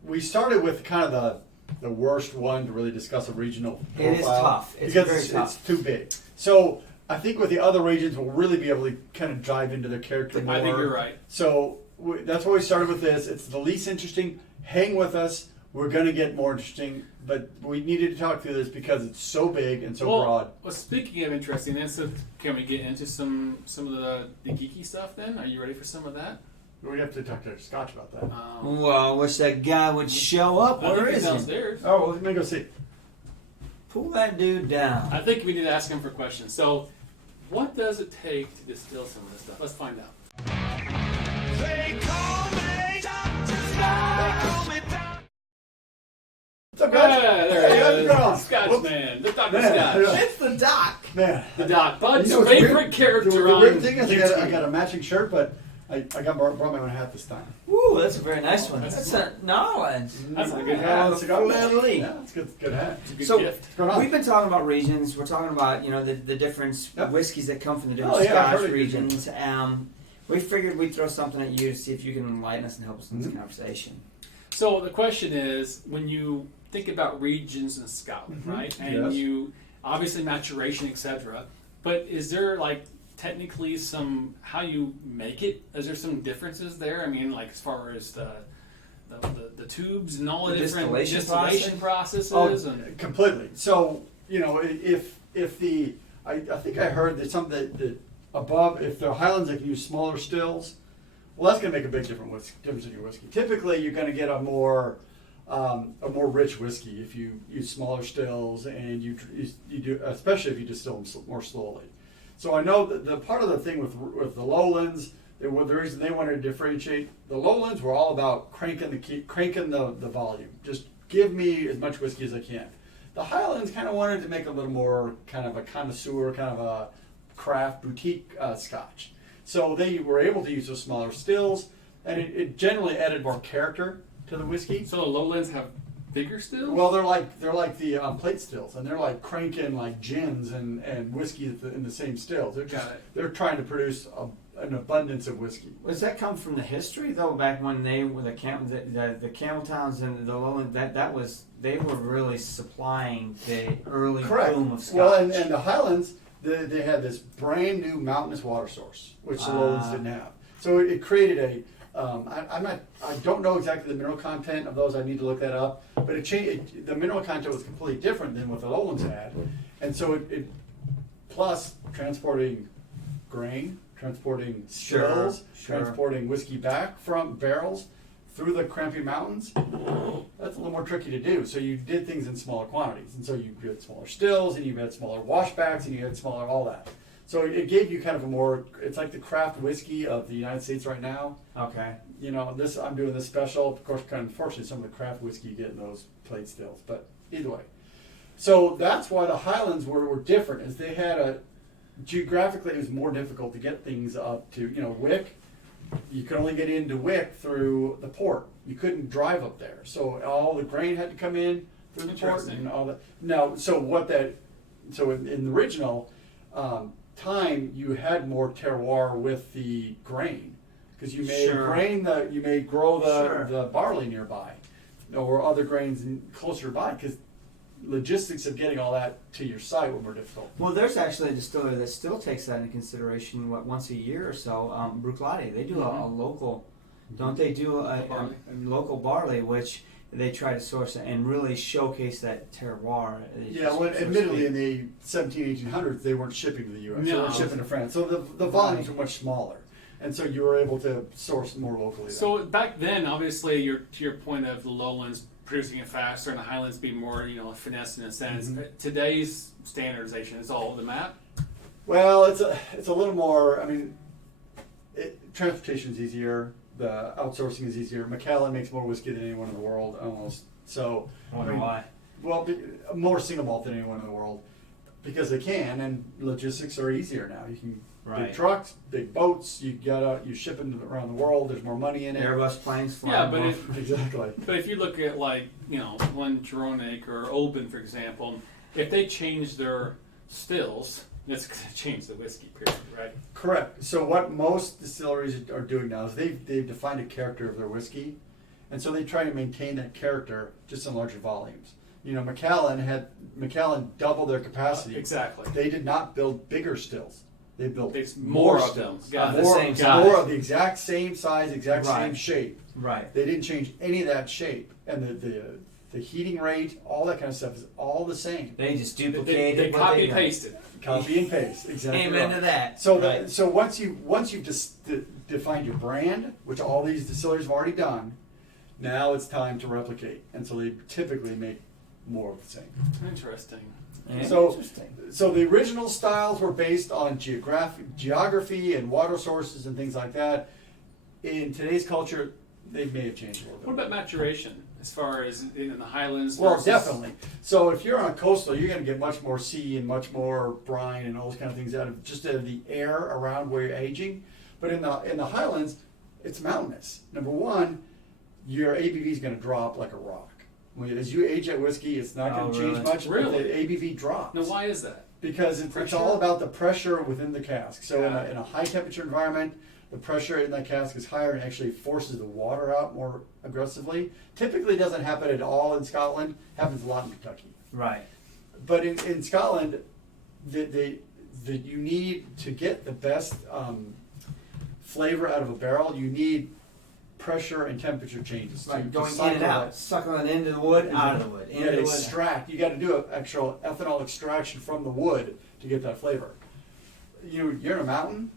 we started with kind of the worst one to really discuss a regional profile. It is tough. It's because very tough. It's too big. So I think with the other regions, we'll really be able to kind of dive into their character more. I think you're right. So that's why we started with this. It's the least interesting. Hang with us. We're going to get more interesting, but we needed to talk through this because it's so big and so broad. Well, speaking of interesting, then, so can we get into some of the geeky stuff then? Are you ready for some of that? We have to talk to Scotch about that. Well, I wish that guy would show up. I Where think he's is he? downstairs. Oh, well, let me go see. Pull that dude down. I think we need to ask him for questions. So, what does it take to distill some of this stuff? Let's find out. They call me Dr. Scott. They call me Dr. What's up, guys? Yeah, there Hey, how's he it is. going? Scotch Whoops. man, the Dr. Man, Scotch. It's the doc. Man. The Doc. Bud's You know what's favorite weird? character The on weird thing is YouTube. I got a matching shirt, but I brought my own hat this time. Ooh, that's a very nice one. That's That's a knowledge. That's a good Yeah, hat. it's a good Fleur-de-lis. Yeah, it's good hat. It's a good So- gift. What's going on? We've been talking about regions. We're talking about the different Yep. whiskeys that come from the different Oh, yeah, I've Scotch heard of you. regions. We figured we'd throw something at you to see if you can enlighten us and help us in this Mhm. conversation. So the question is, when you think about regions in Scotland, Mhm. right? And Yes. you obviously maturation, etc. But is there like technically how you make it? Is there some differences there? I mean, like as far as the tubes and all the, The different distillation processes. And completely. So if the I think I heard that some that above, if the Highlands they can use smaller stills, well, that's going to make a big difference in your whiskey. Typically, you're going to get a more rich whiskey if you use smaller stills, and you do, especially if you distill them more slowly. So I know that the part of the thing with the lowlands, the reason they wanted to differentiate, the lowlands were all about cranking the volume. Just give me as much whiskey as I can. The Highlands kind of wanted to make a little more kind of a connoisseur, kind of a craft boutique Scotch. So they were able to use those smaller stills, and it generally added more character to the whiskey. so the lowlands have bigger stills. Well, they're like the plate stills, and they're like cranking like gins and whiskey in the same stills. They're trying to produce an abundance of whiskey. Does that come from the history though? Back when they were the Campbelltowns and the Lowland, they were really supplying the early Correct. boom of Scotch. Well, and the Highlands, they had this brand new mountainous water source, which the lowlands didn't have. So it created a. I don't know exactly the mineral content of those. I need to look that up. But it changed. The mineral content was completely different than what the lowlands had, and so it plus transporting grain, transporting stills, Sure. transporting whiskey back from barrels through the Crampy Mountains. That's a little more tricky to do. So you did things in smaller quantities, and so you had smaller stills, and you had smaller washbacks, and you had smaller all that. So it gave you kind of a more. It's like the craft whiskey of the United States right now. Okay. You know, I'm doing this special. Of course, kind of unfortunately, some of the craft whiskey you get in those plate stills. But either way, so that's why the Highlands were different. Is they had geographically it was more difficult to get things up to. Wick. You could only get into Wick through the port. You couldn't drive up there. So all the grain had to come in through the port and all that. Now, so in the original time, you had more terroir with the grain because you may grow the barley nearby or other grains closer by because logistics of getting all that to your site were more difficult. Well, there's actually a distillery that still takes that into consideration. Once a year or so, Bruichladdich, they do a local. Don't they do a local barley, which they try to source and really showcase that terroir? Yeah, well, admittedly, in the 1800s, they weren't shipping to the U.S. They were shipping to France. So the volumes were much smaller. And so you were able to source more locally. So back then, obviously, to your point of the lowlands producing it faster and the Highlands being more, finesse in a sense. Mm-hmm. Today's standardization is all over the map. Well, it's a little more. I mean, transportation is easier. The outsourcing is easier. Macallan makes more whiskey than anyone in the world, almost. So I wonder why. Well, more single malt than anyone in the world because they can, and logistics are easier now. You can big trucks, big boats. You ship them around the world. There's more money in it. Airbus planes flying. Yeah, but exactly. But if you look at one Joronek or Oban, for example, if they change their stills, it's going to change the whiskey, period, right? Correct. So what most distilleries are doing now is they've defined a character of their whiskey, and so they try to maintain that character just in larger volumes. Macallan doubled their capacity. Exactly. They did not build bigger stills. They built more of stills. them. More of the exact same size, same shape. Right. They didn't change any of that shape, and the heating rate, all that kind of stuff is all the same. They just duplicated. They copy and pasted. Copy and paste, exactly. Amen right. to that. So so once you've defined your brand, which all these distilleries have already done, now it's time to replicate, and so they typically make more of the same. Interesting. So the original styles were based on geography and water sources and things like that. In today's culture, they may have changed a little bit. What about maturation? As far as in the Highlands? Well, definitely. So if you're on a coastal, you're going to get much more sea and much more brine and all those kind of things out of the air around where you're aging. But in the Highlands, it's mountainous. Number one, your ABV is going to drop like a rock. As you age that whiskey, it's not going to change much. Really? But the ABV drops. Now, why is that? Because it's all about the pressure within the cask. So in a high temperature environment, the pressure in that cask is higher and actually forces the water out more aggressively. Typically, it doesn't happen at all in Scotland. It happens a lot in Kentucky. Right. But in Scotland, the that you need to get the best flavor out of a barrel. You need pressure and temperature changes. Right, to going in cycle and out, that. suckling into the wood, out of the wood, You into got to the wood. extract. You got to do an actual ethanol extraction from the wood to get that flavor. You're in a mountain,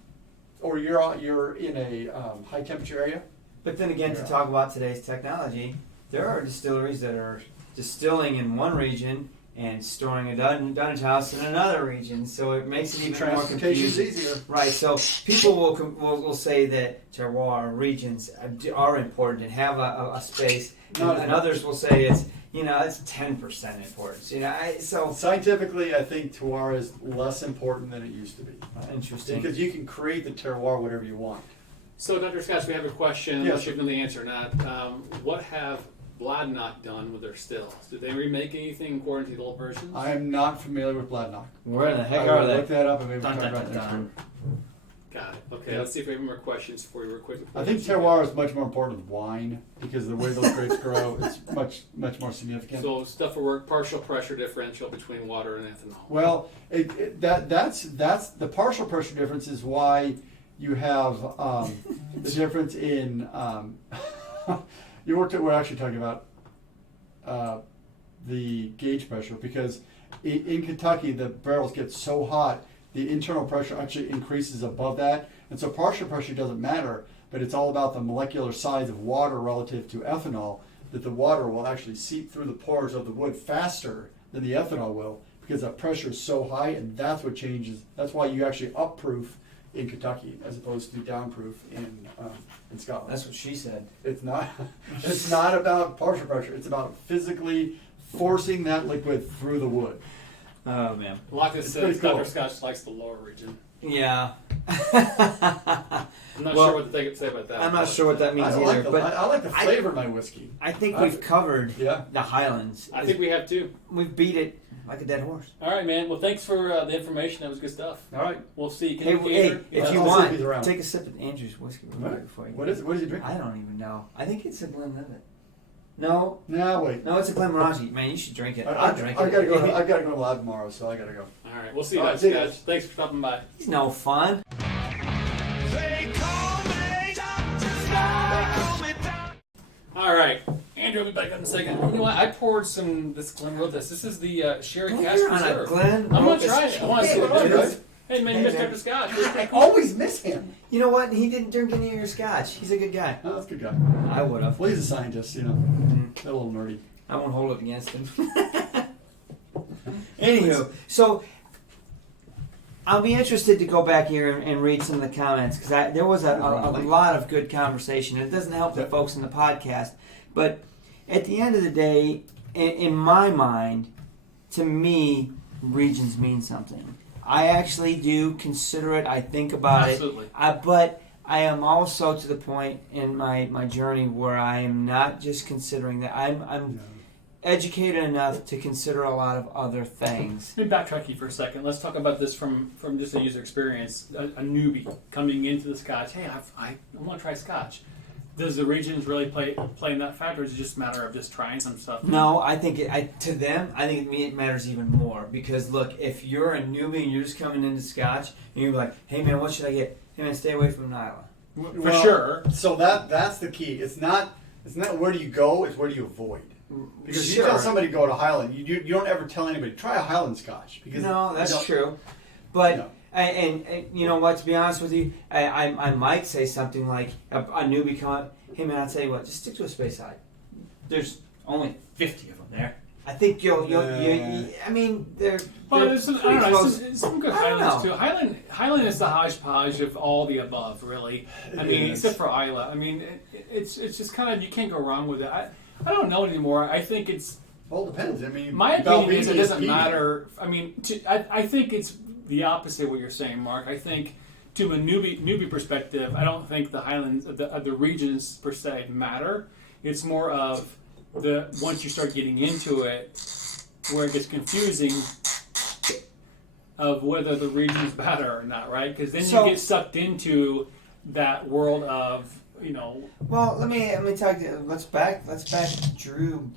or you're in a high temperature area. But then again, to Yeah. talk about today's technology, there are distilleries that are distilling in one region and storing a dunnage house in another region, so it makes it even more Transportation's confusing. easier. Right, so people will say that terroir regions are important and have a space, Not as and much. others will say it's 10% importance. So Scientifically, I think terroir is less important than it used to be. interesting. Because you can create the terroir whatever you want. So, Dr. Scotch, we have a question. Yes. Unless you know the answer or not. What have Bladnock done with their stills? Did they remake anything according to the old versions? I am not familiar with Bladnock. Where the heck I are will they? look that up and maybe Dun, talk dun, about it dun, next dun. week. Got it. Okay, Yeah. let's see if we have any more questions for you real quick. I think terroir is much more important than wine because the way those grapes grow is much more significant. So, stuff for work, partial pressure differential between water and ethanol. Well, that's the partial pressure difference is why you have the difference in we're actually talking about the gauge pressure because in Kentucky the barrels get so hot the internal pressure actually increases above that, and so partial pressure doesn't matter, but it's all about the molecular size of water relative to ethanol, that the water will actually seep through the pores of the wood faster than the ethanol will because that pressure is so high, and that's what changes. That's why you actually up-proof in Kentucky as opposed to down-proof in Scotland. That's what she said. It's not. It's not about partial pressure. It's about physically forcing that liquid through the wood. Oh man. Locke It's says pretty cool. Dr. Scotch likes the lower region. Yeah. I'm not Well, sure what they could say about that. I'm not sure what that means I either. like the, but I like the flavor of my whiskey. I think we've covered Yeah. the Highlands. I think we have too. We've beat it like a dead horse. All right, man. Well, thanks for the information. That was good stuff. All right. We'll see. Hey, you hey, Andrew? if I'll you see want, if he's around. take a sip of Andrew's whiskey real quick before you. What is he drinking? I don't even know. I think it's a Glenlivet. No, No, wait. no, it's a Glenmorangie. Man, you should drink it. I I'll drink gotta it. go. I gotta go live tomorrow, so I gotta go. All right. We'll see you, All right, Dr. see you Scotch. guys. Thanks for stopping by. He's no fun. They call me Dr. Scott. They call me Dr. All right. Andrew, will be back up in a second. You know what? I poured this Glen This is the Sherry Well, Cask you're on a Reserve. Glen I'm going Roth. to try it. I want to see what Hey, it does. Hey, man, you Hey, missed man. Dr. Scotch. I always miss him. You know what? He didn't drink any of your scotch. He's a good guy. Oh, that's a good guy. I would have. Well, he's a scientist, you know. Mhm. A little nerdy. I won't hold it against him. Anywho, so I'll be interested to go back here and read some of the comments because there was a lot of good conversation. It doesn't help the Yep. folks in the podcast, but at the end of the day, in my mind, to me, regions mean something. I actually do consider it. I think about Absolutely. it. But I am also to the point in my journey where I am not just considering that. I'm educated enough to consider a lot of other things. Let me backtrack you for a second. Let's talk about this from just a user experience. A newbie coming into the Scotch. Hey, I want to try Scotch. Does the regions really play in that factor, or is it just a matter of just trying some stuff? No, I think to them, I think it matters even more because look, if you're a newbie and you're just coming into Scotch and you're like, hey man, what should I get? Hey man, stay away from Nyla. For sure. So that's the key. It's not where do you go, it's where do you avoid. Because you tell somebody to go to Highland, you don't ever tell anybody try a Highland Scotch because No, that's you don't- true. But No. and you know what? To be honest with you, I might say something like a newbie come up. Hey man, I'll tell you what. Just stick to a space side. There's only 50 of them there. I think you'll I mean, they're Well, they're there's some, I pretty don't know, close. some good I don't Highlands know. too. Highland is the hodgepodge of all the above, really. I It mean, is. except for Isla. I mean, it's just kind of, you can't go wrong with it. I don't know anymore. I think it's, Well, it depends. I mean, my opinion is it Balvenie doesn't peated. matter. I mean, I think it's the opposite of what you're saying, Mark. I think to a newbie perspective, I don't think the Highlands, the regions per se matter. It's more of once you start getting into it, where it gets confusing of whether the regions matter or not, right? Because then So- you get sucked into that world of, Well, let me talk to. Let's back Drew.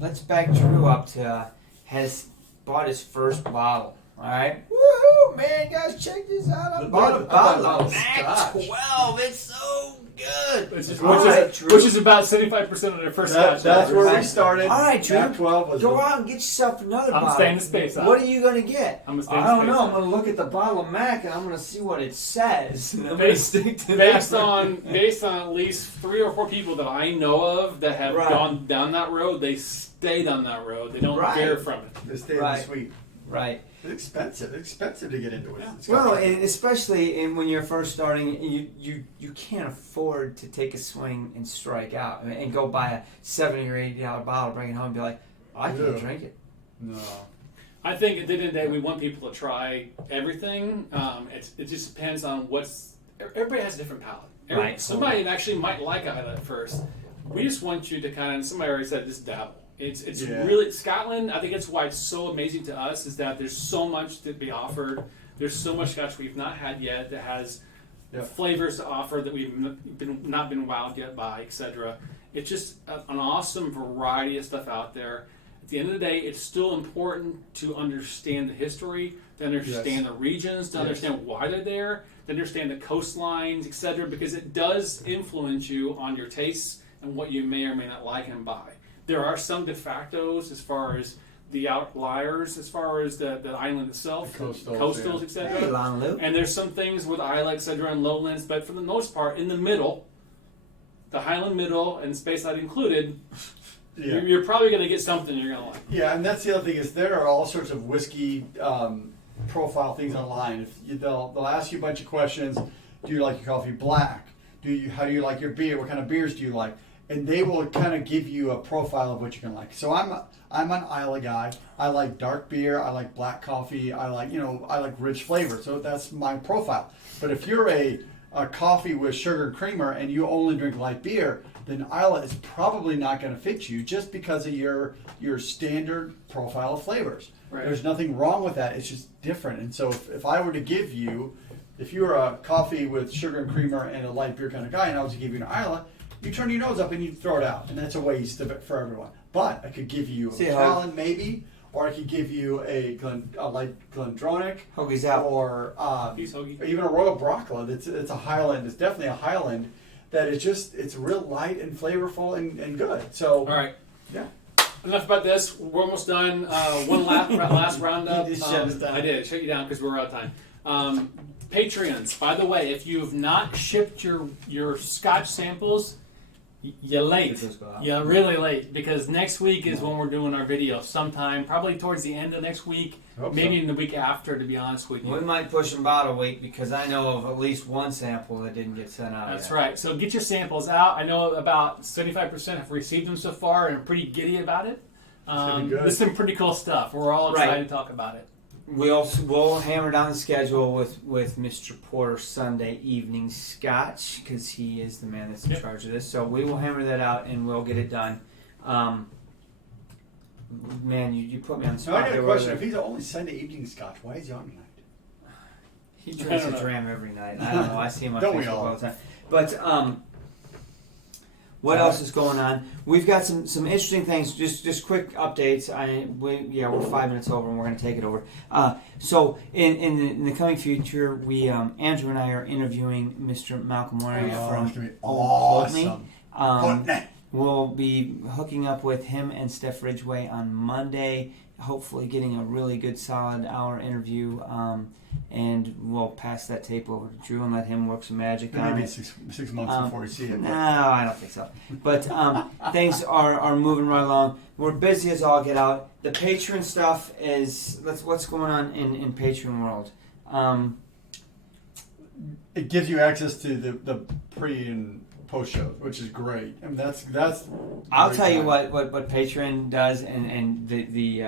Let's back Drew up to has bought his first bottle. All right. Woohoo, man, guys, check this out. I The bought a bottle bottle of of Act Scotch. 12. It's so good. Which is about 75% of their first Scotch. That's where we Right. started. All right, Drew. Act 12 was Go the- out and get yourself another I'm bottle. staying in space. What are you going to get? I'm gonna stay in I don't space know. I'm out. going to look at the bottle of Mac and I'm going to see what it says. And I'm going to Based- stick to based that. on at least 3 or 4 people that I know of that have Right. gone down that road, they stayed on that road. They don't Right. veer from it. They stayed in Right. the suite. Right. It's expensive. It's expensive to get into it. It's Well, got- and especially when you're first starting, you can't afford to take a swing and strike out and go buy a $70 or $80 bottle, bring it home, and be like, I can't Yeah. drink it. no. I think at the end of the day, we want people to try everything. It just depends on everybody has a different palate. Right. Somebody actually might like it at first. We just want you to somebody already said, just dabble. It's Yeah. really, Scotland, I think it's why it's so amazing to us is that there's so much to be offered. There's so much Scotch we've not had yet that has Yeah. flavors to offer that we've not been wowed yet by, etc. It's just an awesome variety of stuff out there. At the end of the day, it's still important to understand the history, to understand the regions, to Yes. understand why they're there, to understand the coastlines, etc. Because it does influence you on your tastes and what you may or may not like and buy. There are some de factos as far as the outliers, as far as the island itself, The coastals, coastals yeah. etc. Hey, Lon Lou. And there's some things with Isla, etc., and lowlands, but for the most part, in the middle, the Highland middle and Speyside included, Yeah. you're probably going to get something you're going to like. Yeah, and that's the other thing is there are all sorts of whiskey profile things online. They'll ask you a bunch of questions. Do you like your coffee black? How do you like your beer? What kind of beers do you like? And they will kind of give you a profile of what you're gonna like. So I'm an Isla guy. I like dark beer. I like black coffee. I like rich flavor. So that's my profile. But if you're a coffee with sugar and creamer and you only drink light beer, then Isla is probably not going to fit you just because of your standard profile of flavors. Right. There's nothing wrong with that. It's just different. And so if I were to give you, if you were a coffee with sugar and creamer and a light beer kind of guy, and I was to give you an Isla, you turn your nose up and you throw it out, and that's a waste of it for everyone. But I could give you a Macallan maybe, or I could give you a light Glendronach, Hoagie's out. or Peace, Hoagie. even a Royal Brockland. It's a Highland. It's definitely a Highland that it's real light and flavorful and good. So All right. yeah. Enough about this. We're almost done. One last roundup. You just shut us down. I did shut you down because we're out of time. Patreons. By the way, if you have not shipped your Scotch samples, you're late. Those go out. You're really late because next week is when we're doing our video. Sometime, probably towards the end of next week, Hope maybe so. in the week after. To be honest with you. We might push them bottle week because I know of at least one sample that didn't get sent out That's yet. right. So get your samples out. I know about 75% have received them so far and are pretty giddy about it. gonna be good. This is some pretty cool stuff. We're all excited Right. to talk about it. We'll hammer down the schedule with Mr. Porter Sunday evening Scotch because he is the man that's in Yep. charge of this. So we will hammer that out and we'll get it done. Man, you put me on the So spot. I got a there, question. brother. If he's only Sunday evening Scotch, why is he on tonight? He drinks I a don't know. dram every night. I don't know. I see him on Don't we Facebook all? all the time. But what else is going on? We've got some interesting things. Just quick updates. We're 5 minutes over, and we're going to take it over. So in the coming future, Andrew and I are interviewing Mr. Malcolm Waring Oh, from it's gonna be Old Putney. awesome. Putney. We'll be hooking up with him and Steph Ridgway on Monday, hopefully getting a really good solid hour interview, and we'll pass that tape over to Drew and let him work some magic on Maybe it. six months before you see it. No, I don't think so. But things are moving right along. We're busy as all get out. The Patreon stuff is what's going on in Patreon world. It gives you access to the pre and post shows, which is great. I mean, that's. I'll great tell you time. what Patreon does, and the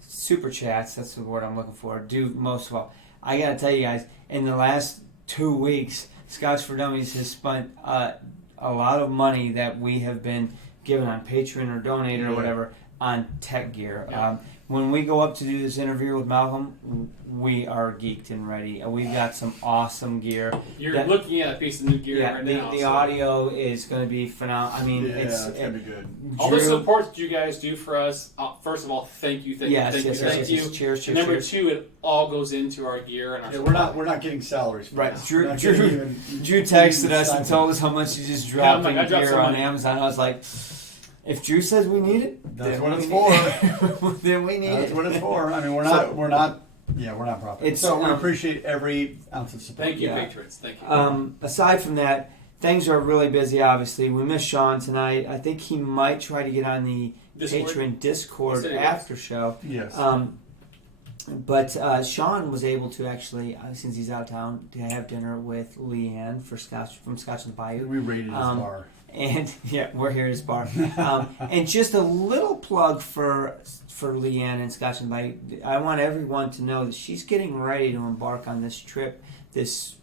super chats. That's the word I'm looking for. Do most of all. I gotta tell you guys, in the last 2 weeks, Scotch for Dummies has spent a lot of money that we have been given on Patreon or donated or Yeah. whatever on tech gear. Yeah. when we go up to do this interview with Malcolm, we are geeked and ready. We've got some awesome gear. You're looking at a piece of new gear right now. The so. audio is going to be phenomenal. I mean, it's gonna be good. All the support that you guys do for us. First of all, thank you. Yes. Cheers. And number two, it all goes into our gear and our. Yeah, we're not getting salaries. Right. Drew texted us and told us how much he just dropped in gear on Amazon. I was like, if Drew says we need it, that's what it's for. Then we need it. That's what it's for. I mean, we're not profit. So we appreciate every ounce of support. Thank you, patrons. Thank you. Aside from that, things are really busy. Obviously, we missed Sean tonight. I think he might try to get on the patron Discord after show. Yes. But Sean was able to actually, since he's out of town, to have dinner with Leanne from Scotch in the Bayou. We raided his bar. And we're here at his bar. And just a little plug for Leanne and Scotch and Bayou. I want everyone to know that she's getting ready to embark on this trip, this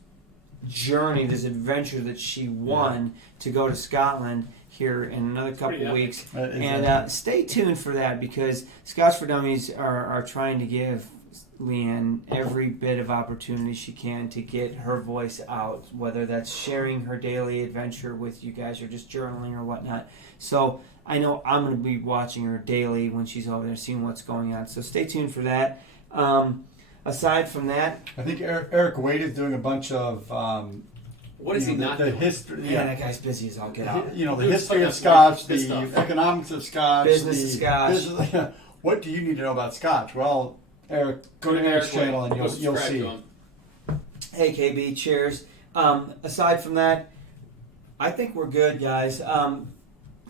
journey, this adventure that she won to go to Scotland here in another couple of weeks. And stay tuned for that, because Scotch for Dummies are trying to give Leanne every bit of opportunity she can to get her voice out, whether that's sharing her daily adventure with you guys or just journaling or whatnot. So I know I'm going to be watching her daily when she's over there, seeing what's going on. So stay tuned for that. Aside from that, I think Eric Wade is doing a bunch of what is he not the doing? history? Yeah, that guy's busy as all get out. You know, the history of Scotch, the stuff. economics of Scotch, Business of Scotch. What do you need to know about Scotch? Well, Eric, go to Eric's channel and you'll see. Hey KB, cheers. Aside from that, I think we're good, guys.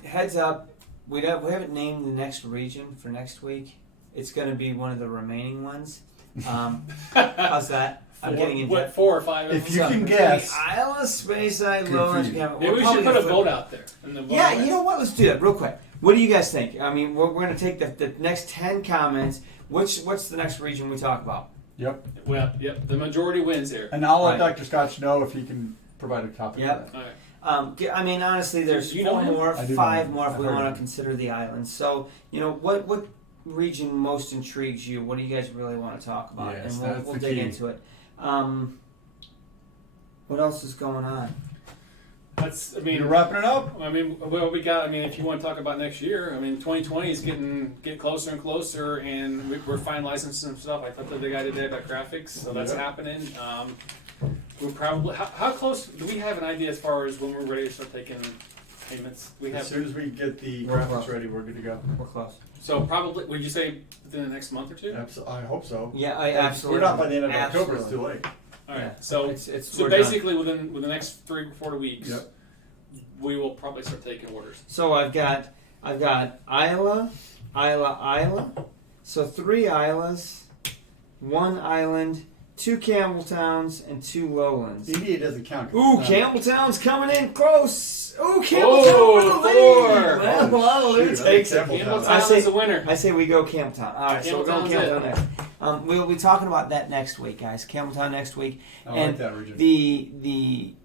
Heads up, we haven't named the next region for next week. It's going to be one of the remaining ones. How's that? I'm getting into what 4 or 5. If you can guess, Isla, Speyside, Lowlands. Maybe we should put a vote out there. Yeah, you know what? Let's do that real quick. What do you guys think? I mean, we're going to take the next 10 comments. What's the next region we talk about? Yep. Well, yep. The majority wins here. And I'll let Dr. Scotch know if he can provide a topic. Yep. For that. All right. I mean, honestly, there's You know 4 more, I do 5 know more if I've we heard want him. to consider the islands. So, you know, what region most intrigues you? What do you guys really want to talk about? Yes, and that's we'll the dig key. into it. What else is going on? That's. I mean, You're wrapping it up. I mean, what we got. I mean, if you want to talk about next year, I mean, 2020 is getting closer and closer, and we're finalizing some stuff. I talked to the guy today about graphics, so that's happening. We're probably how close do we have an idea as far as when we're ready to start taking payments? As soon as we get the We're graphics close. ready, we're good to go. We're close. So probably, would you say within the next month or two? I hope so. Yeah, If absolutely. we're not by the end of October. It's Absolutely. too late. All right. Yeah. So It's so we're basically within the next 3 or 4 weeks, Yep. we will probably start taking orders. So I've got Isla. So 3 Islas, 1 island, 2 Campbelltowns, and 2 Lowlands. EDA doesn't count. Ooh, Campbelltown's coming in close. Ooh, Campbelltown Oh, for the lead. 4. Well, I'll Shoot, take I it. think Campbelltown I say- is the winner. I say we go Campbelltown. All right, so we're going Campbelltown's Campbelltown next. We'll be talking about that next week, guys. Campbelltown next week. I like And that region. the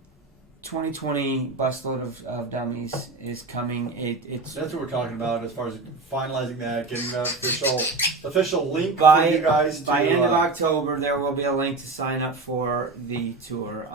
2020 busload of dummies is coming. It's That's what we're talking about as far as finalizing that, getting the official link By- for you guys to. by end of October. There will be a link to sign up for the tour.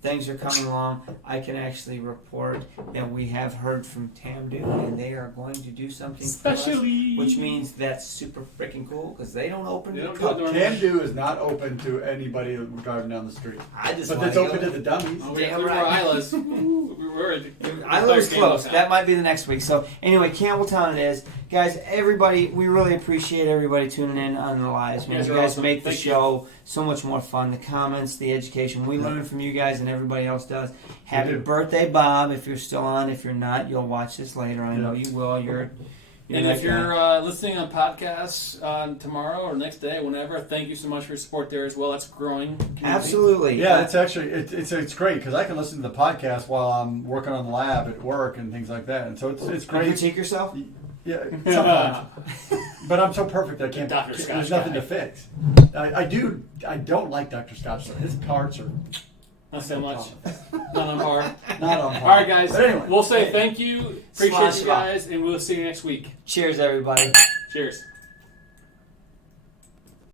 Things are coming along. I can actually report that we have heard from Tamdu, and they are going to do something for us, Especially, which means that's super freaking cool because they don't open They the don't do it cup. normally. Can-Do is not open to anybody driving down the street. I just But want it's to open go. to the dummies. Oh, we Damn have 3 more right. islands. We're I was close. That might be the next week. So anyway, Campbelltown it is. Guys, everybody, we really appreciate everybody tuning in on the lives, man. You guys You are guys awesome. make the Thank you. show so much more fun. The comments, the education. We learn from you guys and everybody else does. Happy do. birthday, Bob. If you're still on. If you're not, you'll watch this later. I know you will. You're And that if guy. you're listening on podcasts tomorrow or next day, whenever, thank you so much for your support there as well. That's growing. Community. Absolutely. Yeah, it's actually it's great because I can listen to the podcast while I'm working on the lab at work and things like that, and so it's You great. critique yourself? Yeah, sometimes. But I'm so perfect I can't. Dr. Scotch There's nothing guy. to fix. I don't like Dr. Scotch. Though. His parts are Not so much. Not on par. not on. All right, guys. But anyway. We'll say thank you. Appreciate Slosh you slop. guys, and we'll see you next week. Cheers, everybody. Cheers.